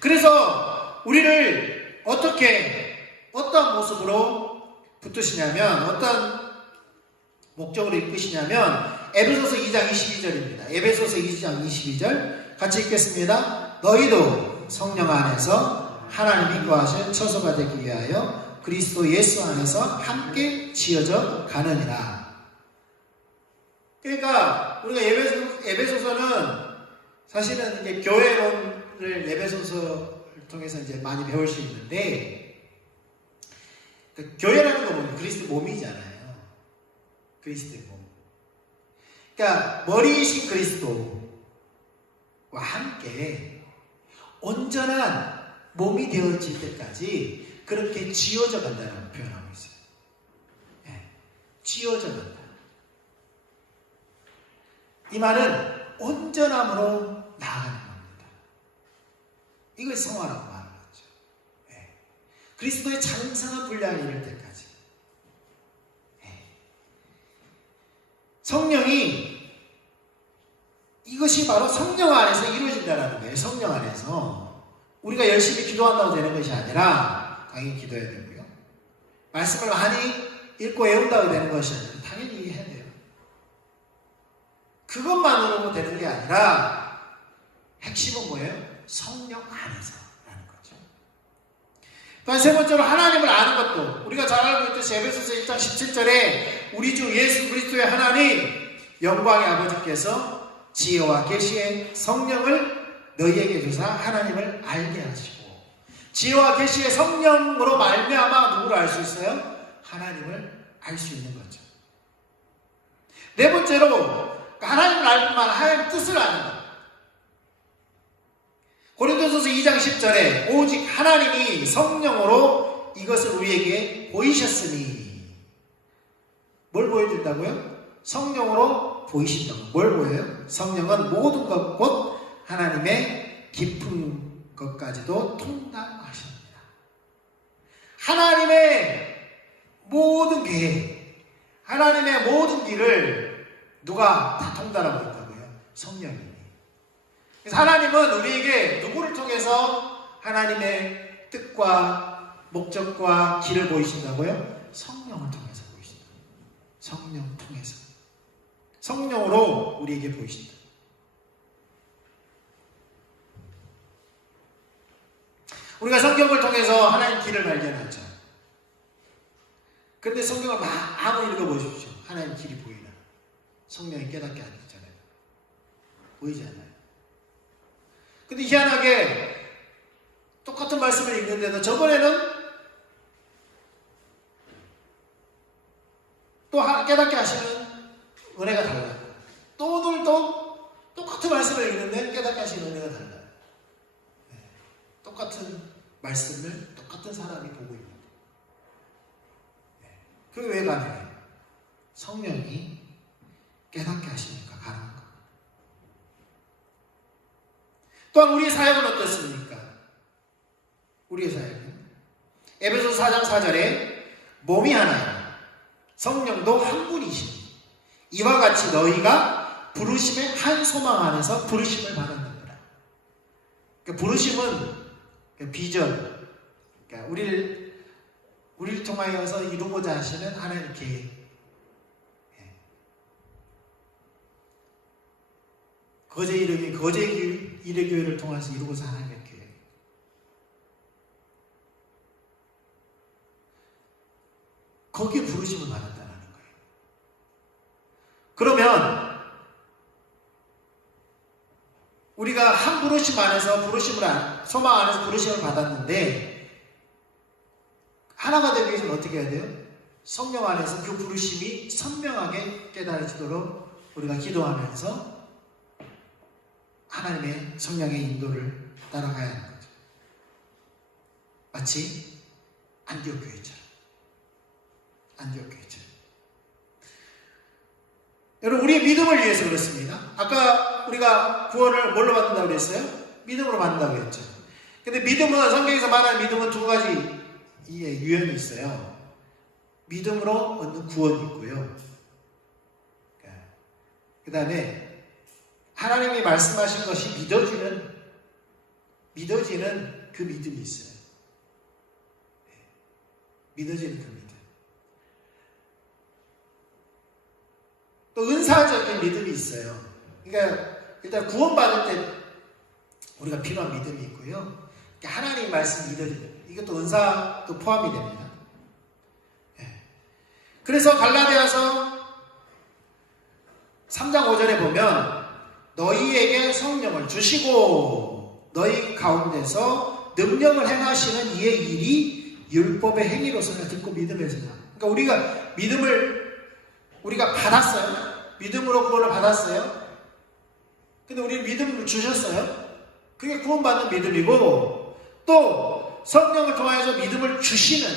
그래서 우리를 어떤 모습으로 붙드시냐면, 어떤 목적으로 이끄시냐면, 에베소서 2장 22절입니다. 에베소서 2장 22절 같이 읽겠습니다. 너희도 성령 안에서 하나님이 거하신 처소가 되기 위하여 그리스도 예수 안에서 함께 지어져 가느니라. 그러니까 우리가 에베소서는 사실은 이제 교회론을 에베소서를 통해서 이제 많이 배울 수 있는데, 그러니까 교회라는 거 보면 그리스도 몸이잖아요. 그리스도의 몸. 그러니까 머리이신 그리스도와 함께 온전한 몸이 되어질 때까지 그렇게 지어져 간다는 표현하고 있어요. 지어져 간다. 이 말은 온전함으로 나아가는 겁니다. 이걸 성화라고 말하는 거죠. 그리스도의 장성한 분량이 이를 때까지. 성령이, 이것이 바로 성령 안에서 이루어진다는 거예요. 성령 안에서. 우리가 열심히 기도한다고 되는 것이 아니라 당연히 기도해야 되고요. 말씀을 많이 읽고 외운다고 되는 것이 아니라 당연히 해야 돼요. 그것만으로 되는 게 아니라 핵심은 뭐예요? 성령 안에서라는 거죠. 또한 세 번째로 하나님을 아는 것도, 우리가 잘 알고 있듯이 에베소서 1장 17절에 우리 주 예수 그리스도의 하나님 영광의 아버지께서 지혜와 계시의 성령을 너희에게 주사 하나님을 알게 하시고, 지혜와 계시의 성령으로 말미암아 누구를 알 수 있어요? 하나님을 알 수 있는 거죠. 네 번째로 하나님을 알 뿐만 아니라 하나님의 뜻을 아는 것. 고린도전서 2장 10절에 오직 하나님이 성령으로 이것을 우리에게 보이셨으니, 뭘 보여준다고요? 성령으로 보이신다고. 뭘 보여요? 성령은 모든 것 곧 하나님의 깊은 것까지도 통달하십니다. 하나님의 모든 계획, 하나님의 모든 길을 누가 다 통달하고 있다고요? 성령이. 그래서 하나님은 우리에게 누구를 통해서 하나님의 뜻과 목적과 길을 보이신다고요? 성령을 통해서 보이신다. 성령 통해서. 성령으로 우리에게 보이신다. 우리가 성경을 통해서 하나님 길을 발견하죠. 그런데 성경을 아무리 읽어보십시오. 하나님 길이 보이나? 성령이 깨닫게 안 되잖아요. 보이지 않아요. 근데 희한하게 똑같은 말씀을 읽는데도 저번에는 또 깨닫게 하시는 은혜가 달라요. 또 오늘도 똑같은 말씀을 읽는데 깨닫게 하시는 은혜가 달라요. 똑같은 말씀을 똑같은 사람이 보고 있는 거예요. 그게 왜 가능해요? 성령이 깨닫게 하시니까 가능한 거예요. 또한 우리의 사역은 어떻습니까? 에베소서 4장 4절에 몸이 하나요 성령도 한 분이시니 이와 같이 너희가 부르심의 한 소망 안에서 부르심을 받았느니라. 그러니까 부르심은 비전, 그러니까 우리를 통하여서 이루고자 하시는 하나님 계획. 거제 이름이 거제 이레교회를 통해서 이루고자 하나님의 계획. 거기에 부르심을 받았다는 거예요. 그러면 우리가 한 부르심 안에서 소망 안에서 부르심을 받았는데 하나가 되기 위해서는 어떻게 해야 돼요? 성령 안에서 그 부르심이 선명하게 깨달아지도록 우리가 기도하면서 하나님의 성령의 인도를 따라가야 하는 거죠. 마치 안디옥 교회처럼. 여러분, 우리의 믿음을 위해서 그렇습니다. 아까 우리가 구원을 뭘로 받는다고 그랬어요? 믿음으로 받는다고 했죠. 근데 믿음은, 성경에서 말하는 믿음은 두 가지 유형이 있어요. 믿음으로 얻는 구원이 있고요. 그 다음에 하나님이 말씀하신 것이 믿어지는 그 믿음이 있어요. 믿어지는 그 믿음. 또 은사적인 믿음이 있어요. 그러니까 일단 구원받을 때 우리가 필요한 믿음이 있고요. 하나님 말씀 믿어지는 이것도 은사도 포함이 됩니다. 그래서 갈라디아서 3장 5절에 보면 너희에게 성령을 주시고 너희 가운데서 능력을 행하시는 이의 일이 율법의 행위로서는 듣고 믿음에서나. 그러니까 우리가 믿음을 우리가 받았어요. 믿음으로 구원을 받았어요. 근데 우리 믿음을 주셨어요. 그게 구원받는 믿음이고, 또 성령을 통하여서 믿음을 주시는,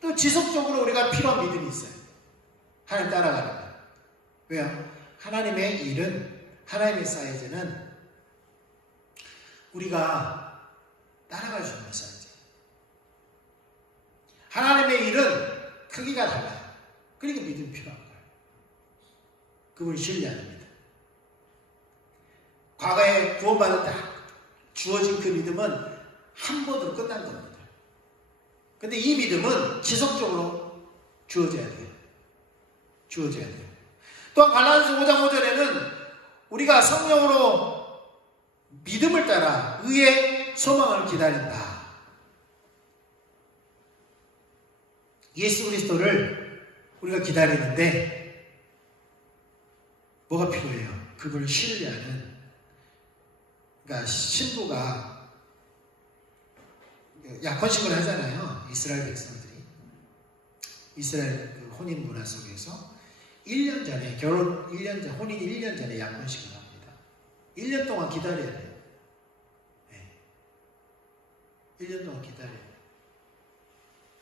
또 지속적으로 우리가 필요한 믿음이 있어요. 하나님 따라가는 거. 왜요? 하나님의 일은, 하나님의 사이즈는 우리가 따라갈 수 있는 사이즈. 하나님의 일은 크기가 달라요. 그러니까 믿음이 필요한 거예요. 그걸 신뢰하는 믿음. 과거에 구원받을 때 주어진 그 믿음은 한 번으로 끝난 겁니다. 근데 이 믿음은 지속적으로 주어져야 돼요. 또한 갈라디아서 5장 5절에는 우리가 성령으로 믿음을 따라 의의 소망을 기다린다. 예수 그리스도를 우리가 기다리는데 뭐가 필요해요? 그걸 신뢰하는, 그러니까 신부가 약혼식을 하잖아요. 이스라엘 백성들이 이스라엘 그 혼인 문화 속에서 1년 전에 혼인 1년 전에 약혼식을 합니다. 1년 동안 기다려야 돼요. 1년 동안 기다려야 돼요.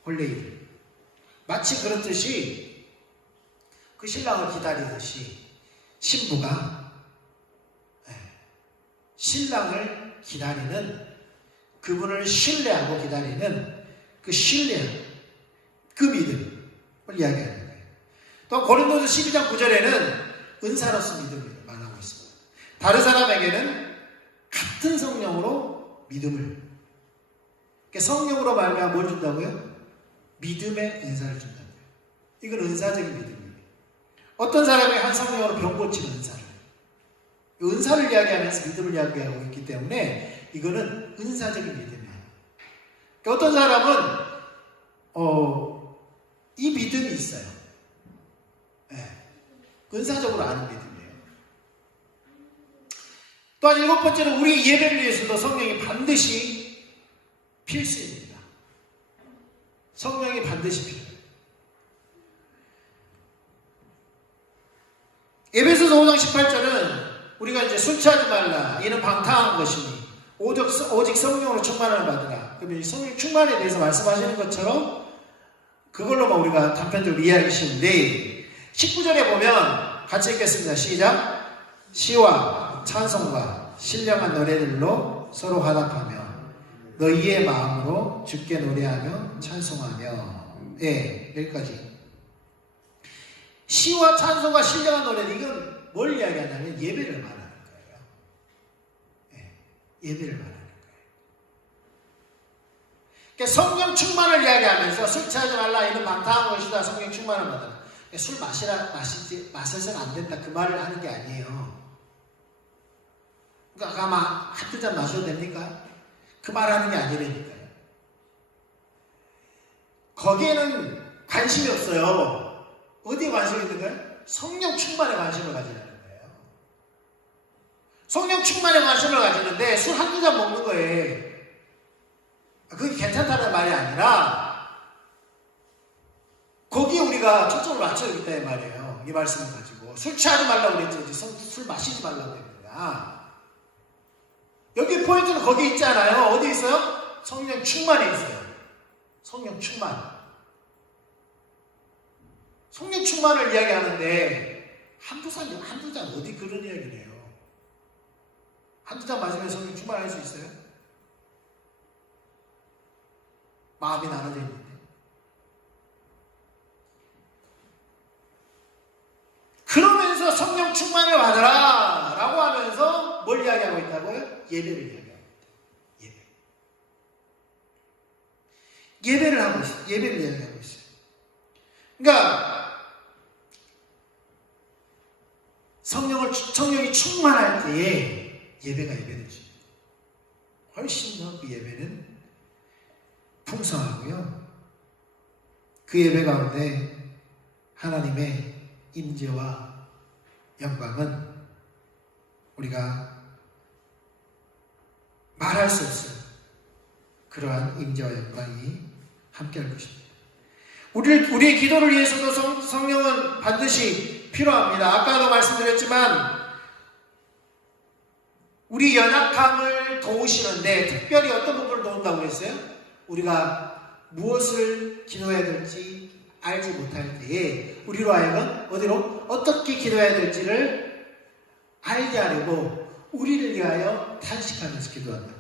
혼례일. 마치 그렇듯이 그 신랑을 기다리듯이 신부가 신랑을 기다리는, 그분을 신뢰하고 기다리는 그 신뢰, 그 믿음을 이야기하는 거예요. 또 고린도서 12장 9절에는 은사로서 믿음을 말하고 있습니다. 다른 사람에게는 같은 성령으로 믿음을, 그러니까 성령으로 말하면 뭘 준다고요? 믿음의 은사를 준다고요. 이건 은사적인 믿음이에요. 어떤 사람이 한 성령으로 병 고치는 은사를 이야기하면서 믿음을 이야기하고 있기 때문에 이거는 은사적인 믿음이에요. 그러니까 어떤 사람은 이 믿음이 있어요. 은사적으로 아는 믿음이에요. 또한 7번째는 우리 예배를 위해서도 성령이 반드시 필수입니다. 성령이 반드시 필요해요. 에베소서 5장 18절은 우리가 이제 술 취하지 말라, 이는 방탕한 것이니 오직 성령으로 충만을 받으라. 그러면 이 성령 충만에 대해서 말씀하시는 것처럼 그걸로만 우리가 단편적으로 이해하기 쉬운데, 19절에 보면 같이 읽겠습니다. 시작. 시와 찬송과 신령한 노래들로 서로 화답하며 너희의 마음으로 주께 노래하며 찬송하며. 예, 여기까지. 시와 찬송과 신령한 노래는 이건 뭘 이야기하냐면 예배를 말하는 거예요. 예, 예배를 말하는 거예요. 그러니까 성령 충만을 이야기하면서 술 취하지 말라 이는 방탕한 것이다. 성령 충만을 받아라. 술 마셔서는 안 된다. 그 말을 하는 게 아니에요. 그러니까 아마 한두 잔 마셔도 됩니까? 그 말하는 게 아니라니까요. 거기에는 관심이 없어요. 어디에 관심이 있는 거예요? 성령 충만에 관심을 가지라는 거예요. 성령 충만에 관심을 가지는데 술 한두 잔 먹는 거예요. 그게 괜찮다는 말이 아니라 거기에 우리가 초점을 맞춰야 되겠다는 말이에요. 이 말씀을 가지고 술 취하지 말라고 그랬지 술 마시지 말라고 했습니다. 여기 포인트는 거기 있지 않아요? 어디 있어요? 성령 충만에 있어요. 성령 충만. 성령 충만을 이야기하는데 한두 잔 어디 그런 이야기를 해요? 한두 잔 마시면 성령 충만할 수 있어요? 마음이 나눠져 있는데. 그러면서 성령 충만을 받아라 라고 하면서 뭘 이야기하고 있다고요? 예배를 이야기하고 있다. 예배를 하고 있어요. 예배를 이야기하고 있어요. 그러니까 성령이 충만할 때에 예배가 예배되죠. 훨씬 더 그 예배는 풍성하고요. 그 예배 가운데 하나님의 임재와 영광은 우리가 말할 수 없어요. 그러한 임재와 영광이 함께할 것입니다. 우리의 기도를 위해서도 성령은 반드시 필요합니다. 아까도 말씀드렸지만 우리 연약함을 도우시는데 특별히 어떤 부분을 도운다고 했어요? 우리가 무엇을 기도해야 될지 알지 못할 때에 우리로 하여금 어디로 어떻게 기도해야 될지를 알게 하려고 우리를 위하여 탄식하면서 기도한다.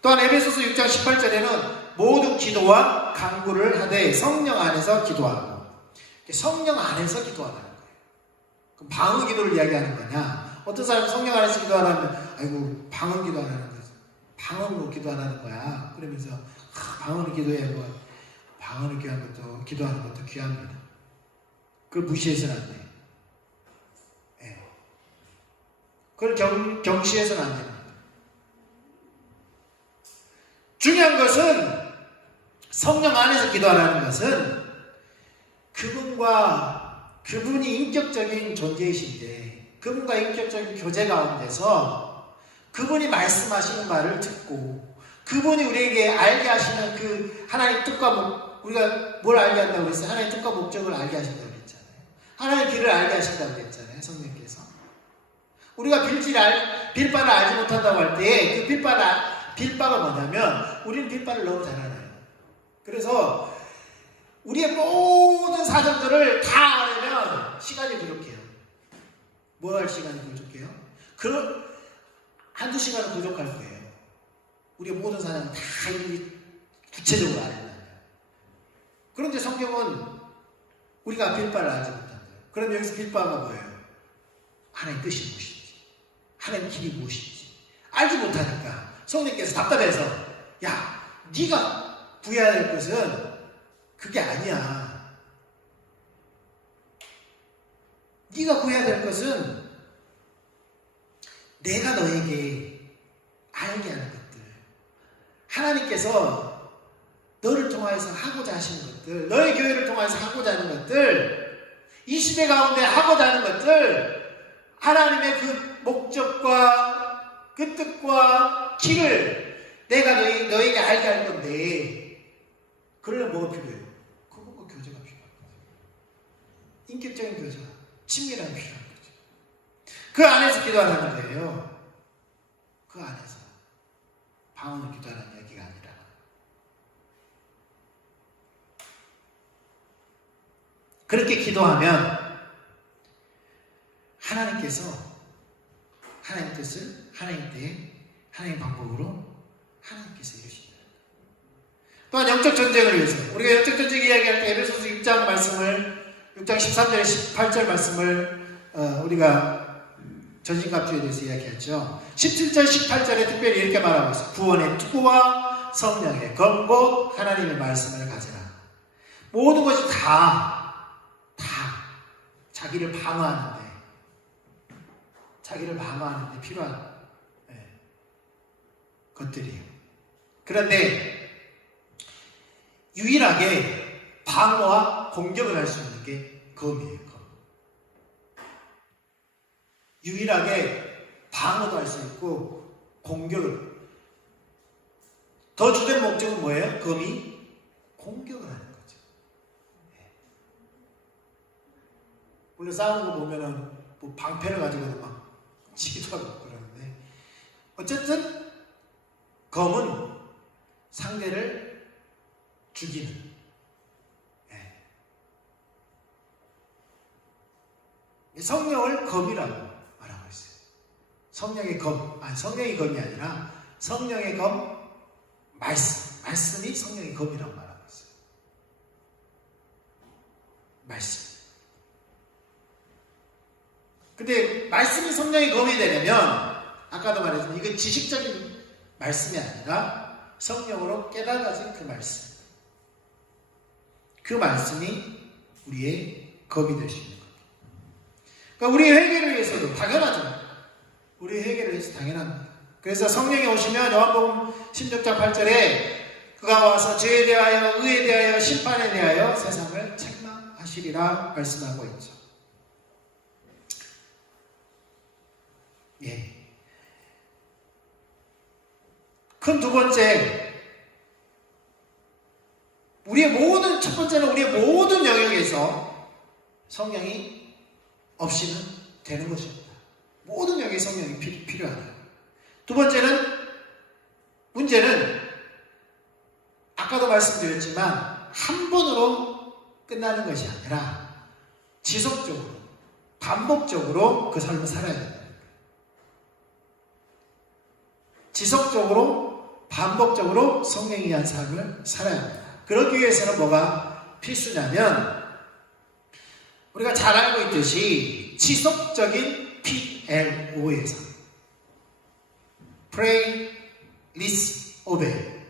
또한 에베소서 6장 18절에는 모든 기도와 간구를 하되 성령 안에서 기도하고. 성령 안에서 기도하라는 거예요. 그럼 방언 기도를 이야기하는 거냐? 어떤 사람은 성령 안에서 기도하라면 아이고 방언 기도하라는 거지. 방언으로 기도하라는 거야. 그러면서 방언을 기도해 뭐 방언을 기도하는 것도 귀합니다. 그걸 무시해서는 안 돼요. 예. 그걸 경시해서는 안 됩니다. 중요한 것은 성령 안에서 기도하라는 것은 그분이 인격적인 존재이신데 그분과 인격적인 교제 가운데서 그분이 말씀하시는 말을 듣고 그분이 우리에게 알게 하시는 그 하나님의 뜻과 우리가 뭘 알게 한다고 그랬어요? 하나님의 뜻과 목적을 알게 하신다고 그랬잖아요. 하나님의 길을 알게 하신다고 그랬잖아요. 성령께서. 우리가 빌바를 알지 못한다고 할 때 그 빌바가 뭐냐면 우리는 빌바를 너무 잘 알아요. 그래서 우리의 모든 사정들을 다 알으면 시간이 부족해요. 뭐 할 시간이 부족해요? 그런 한두 시간은 부족할 거예요. 우리의 모든 사정을 다 구체적으로 알아요. 그런데 성경은 우리가 빌바를 알지 못한대요. 그럼 여기서 빌바가 뭐예요? 하나님의 뜻이 무엇인지, 하나님의 길이 무엇인지 알지 못하니까 성령께서 답답해서 야, 네가 구해야 될 것은 그게 아니야. 네가 구해야 될 것은 내가 너에게 알게 하는 것들, 하나님께서 너를 통하여서 하고자 하시는 것들, 너의 교회를 통하여서 하고자 하는 것들, 이 시대 가운데 하고자 하는 것들, 하나님의 그 목적과 그 뜻과 길을 내가 너에게 알게 할 건데 그러려면 뭐가 필요해요? 그것과 교제가 필요한 거죠. 인격적인 교제가, 친밀함이 필요한 거죠. 그 안에서 기도하라는 거예요. 그 안에서 방언을 기도하라는 얘기가 아니라 그렇게 기도하면 하나님께서 하나님 뜻을 하나님 때에 하나님 방법으로 하나님께서 이루신다. 또한 영적 전쟁을 위해서 우리가 영적 전쟁 이야기할 때 에베소서 6장 말씀을 6장 13절 18절 말씀을 우리가 전신갑주에 대해서 이야기했죠. 17절 18절에 특별히 이렇게 말하고 있어요. 구원의 투구와 성령의 검 곧 하나님의 말씀을 가지라. 모든 것이 다 자기를 방어하는데 필요한 것들이에요. 그런데 유일하게 방어와 공격을 할 수 있는 게 검이에요. 검. 유일하게 방어도 할 수 있고 공격을. 더 주된 목적은 뭐예요? 검이 공격을 하는 거죠. 원래 싸우는 거 보면은 뭐 방패를 가지고 막 치기도 하고 그러는데 어쨌든 검은 상대를 죽이는. 성령을 검이라고 말하고 있어요. 성령의 검, 성령의 검이 아니라 성령의 검, 말씀이 성령의 검이라고 말하고 있어요. 말씀. 근데 말씀이 성령의 검이 되려면 아까도 말했지만 이건 지식적인 말씀이 아니라 성령으로 깨달아진 그 말씀. 그 말씀이 우리의 검이 될 수 있는 겁니다. 그러니까 우리의 회개를 위해서도 당연하죠. 우리의 회개를 위해서 당연합니다. 그래서 성령이 오시면 요한복음 16장 8절에 그가 와서 죄에 대하여 의에 대하여 심판에 대하여 세상을 책망하시리라 말씀하고 있죠. 큰 두 번째, 첫 번째는 우리의 모든 영역에서 성령이 없이는 되는 것입니다. 모든 영역에 성령이 필요하다. 두 번째는, 문제는 아까도 말씀드렸지만 한 번으로 끝나는 것이 아니라 지속적으로, 반복적으로 그 삶을 살아야 된다. 지속적으로 반복적으로 성령에 의한 삶을 살아야 합니다. 그러기 위해서는 뭐가 필수냐면 우리가 잘 알고 있듯이 지속적인 PLO의 삶. Pray, Listen, Obey.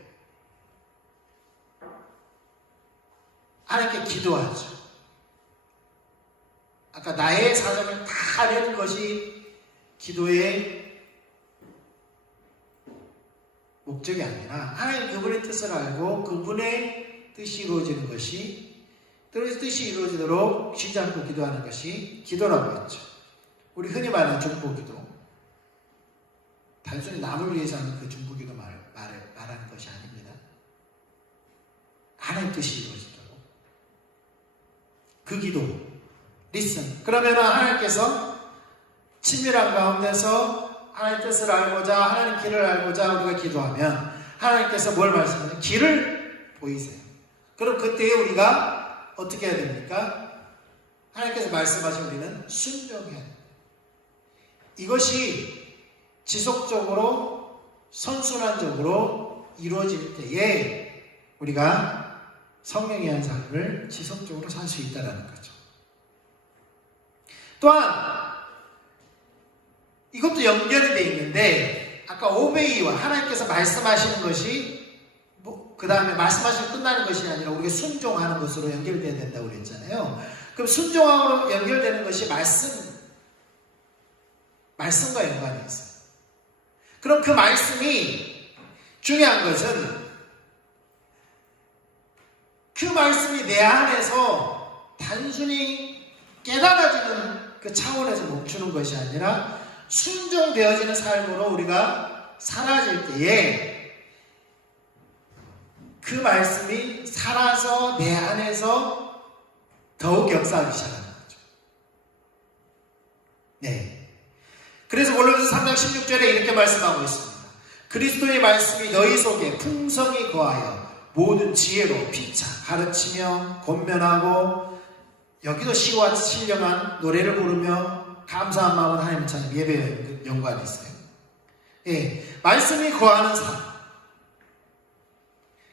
하나님께 기도하죠. 아까 나의 사정을 다 내는 것이 기도의 목적이 아니라 하나님 그분의 뜻을 알고 그분의 뜻이 이루어지는 것이 그분의 뜻이 이루어지도록 쉬지 않고 기도하는 것이 기도라고 했죠. 우리 흔히 말하는 중보기도, 단순히 남을 위해서 하는 그 중보기도 말하는 것이 아닙니다. 하나님 뜻이 이루어지도록 그 기도, listen. 그러면 하나님께서 친밀한 가운데서 하나님 뜻을 알고자, 하나님 길을 알고자 우리가 기도하면 하나님께서 뭘 말씀하세요? 길을 보이세요. 그럼 그때 우리가 어떻게 해야 됩니까? 하나님께서 말씀하신 우리는 순종해야 됩니다. 이것이 지속적으로 선순환적으로 이루어질 때에 우리가 성령에 의한 삶을 지속적으로 살 수 있다는 거죠. 또한 이것도 연결이 되어 있는데 아까 오베이와 하나님께서 말씀하시는 것이 그 다음에 말씀하시면 끝나는 것이 아니라 우리가 순종하는 것으로 연결되어야 된다고 그랬잖아요. 그럼 순종하고 연결되는 것이 말씀과 연관이 있어요. 그럼 그 말씀이 중요한 것은 그 말씀이 내 안에서 단순히 깨달아지는 그 차원에서 멈추는 것이 아니라 순종되어지는 삶으로 우리가 살아질 때에 그 말씀이 살아서 내 안에서 더욱 역사하기 시작하는 거죠. 그래서 골로새 3장 16절에 이렇게 말씀하고 있습니다. 그리스도의 말씀이 너희 속에 풍성히 거하여 모든 지혜로 피차 가르치며 권면하고, 여기도 시와 신령한 노래를 부르며 감사한 마음은 하나님을 찾는 예배의 연관이 있어요. 말씀이 거하는 삶.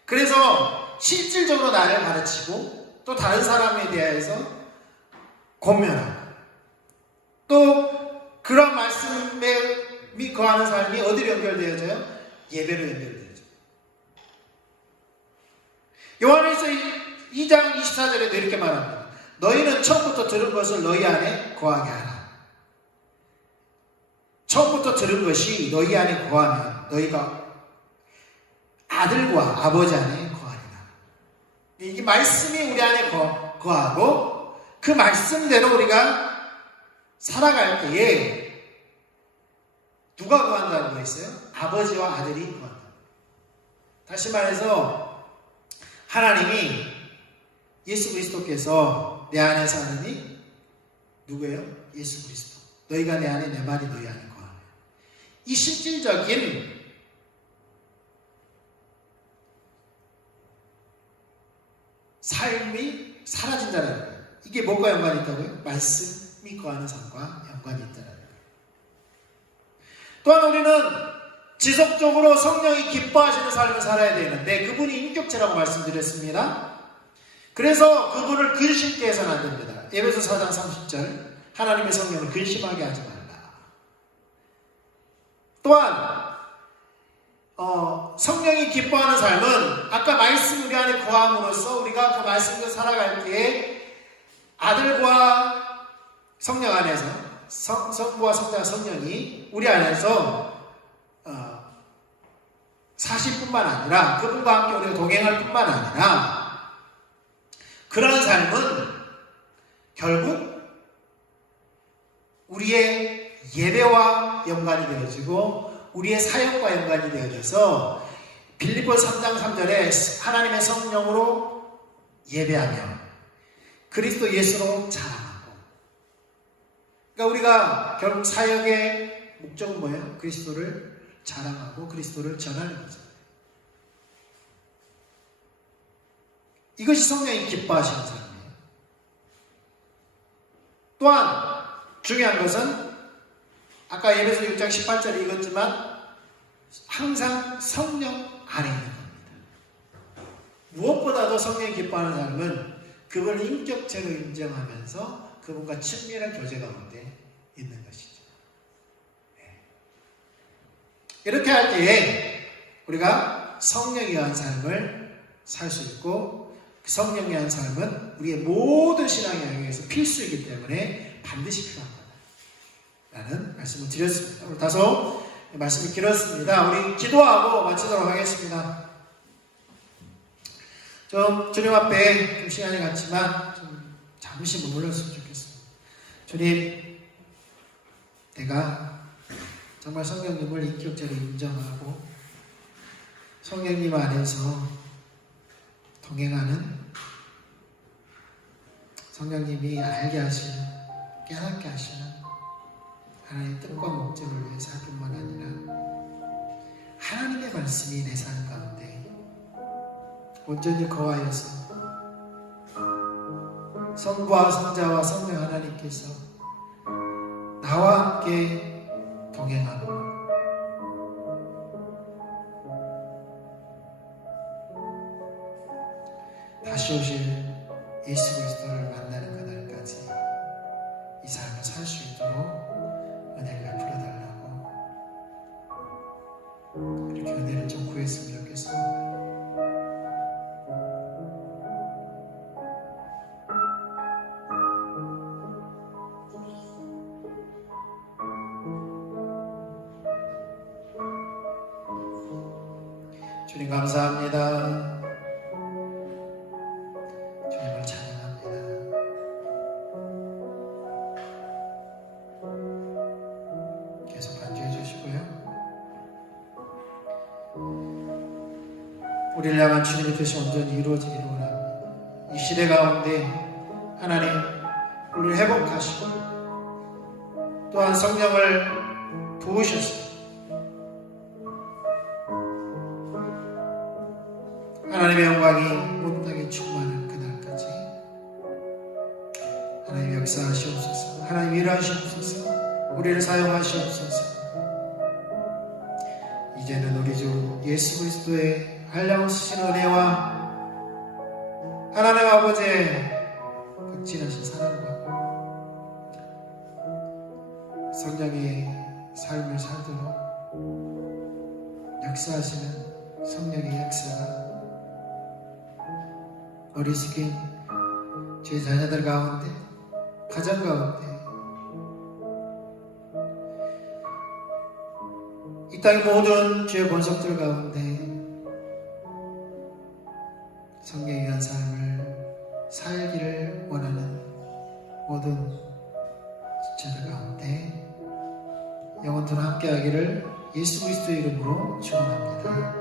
그래서 실질적으로 나를 가르치고 또 다른 사람에 대해서 권면하고 또 그런 말씀에 거하는 삶이 어디로 연결되어져요? 예배로 연결되어져요. 요한일서 2장 24절에도 이렇게 말합니다. 너희는 처음부터 들은 것을 너희 안에 거하게 하라. 처음부터 들은 것이 너희 안에 거하면 너희가 아들과 아버지 안에 거하리라. 이게 말씀이 우리 안에 거하고 그 말씀대로 우리가 살아갈 때에 누가 거한다는 거 있어요? 아버지와 아들이 거한다. 다시 말해서 하나님이 예수 그리스도께서 내 안에 사느니 누구예요? 예수 그리스도. 너희가 내 안에 내 말이 너희 안에 거하며. 이 실질적인 삶이 사라진다는 거예요. 이게 뭐가 연관이 있다고요? 말씀이 거하는 삶과 연관이 있다는 거예요. 또한 우리는 지속적으로 성령이 기뻐하시는 삶을 살아야 되는데 그분이 인격체라고 말씀드렸습니다. 그래서 그분을 근심케 해서는 안 됩니다. 에베소 4장 30절 하나님의 성령을 근심하게 하지 말라. 또한 성령이 기뻐하는 삶은 아까 말씀 우리 안에 거함으로써 우리가 그 말씀대로 살아갈 때에 아들과 성령 안에서 성부와 성자와 성령이 우리 안에서 사실 뿐만 아니라 그분과 함께 우리가 동행할 뿐만 아니라 그런 삶은 결국 우리의 예배와 연관이 되어지고 우리의 사역과 연관이 되어져서 빌립보서 3장 3절에 하나님의 성령으로 예배하며 그리스도 예수로 자랑하고, 그러니까 우리가 결국 사역의 목적은 뭐예요? 그리스도를 자랑하고 그리스도를 전하는 거죠. 이것이 성령이 기뻐하시는 삶이에요. 또한 중요한 것은 아까 에베소 6장 18절에 읽었지만 항상 성령 안에 있는 겁니다. 무엇보다도 성령이 기뻐하는 삶은 그분을 인격체로 인정하면서 그분과 친밀한 교제 가운데 있는 것이죠. 이렇게 할 때에 우리가 성령이 위한 삶을 살 수 있고 그 성령이 위한 삶은 우리의 모든 신앙의 영역에서 필수이기 때문에 반드시 필요한 거다라는 말씀을 드렸습니다. 오늘 다소 말씀이 길었습니다. 우리 기도하고 마치도록 하겠습니다. 좀 주님 앞에 좀 시간이 갔지만 좀 잠시 머물렀으면 좋겠습니다. 주님, 내가 정말 성령님을 인격적으로 인정하고 성령님 안에서 동행하는 성령님이 알게 하시는, 깨닫게 하시는 하나님의 뜻과 목적을 위해서 할 뿐만 아니라 하나님의 말씀이 내 삶 가운데 온전히 거하여서 성부와 성자와 성령 하나님께서 나와 함께 동행하고 다시 오실 예수 그리스도를 만나는 그날까지 이 삶을 살 수 있도록 은혜를 베풀어달라고 이렇게 은혜를 좀 구했으면 좋겠습니다. 주님 감사합니다. 주님을 찬양합니다. 계속 간주해 주시고요. 우리를 향한 주님의 뜻이 온전히 이루어지기를 원합니다. 이 시대 가운데 하나님 우리를 회복하시고 또한 성령을 부으셔서 하나님의 영광이 온 땅에 충만한 그날까지 하나님 역사하시옵소서. 하나님 일하시옵소서. 우리를 사용하시옵소서. 이제는 우리 주 예수 그리스도의 한량없으신 은혜와 하나님 아버지의 극진하신 사랑과 성령의 삶을 살도록 역사하시는 성령의 역사가 어리숙인 제 자녀들 가운데, 가정 가운데, 이 땅의 모든 주의 본속들 가운데 성령에 의한 삶을 살기를 원하는 모든 지체들 가운데 영원토록 함께하기를 예수 그리스도의 이름으로 축원합니다.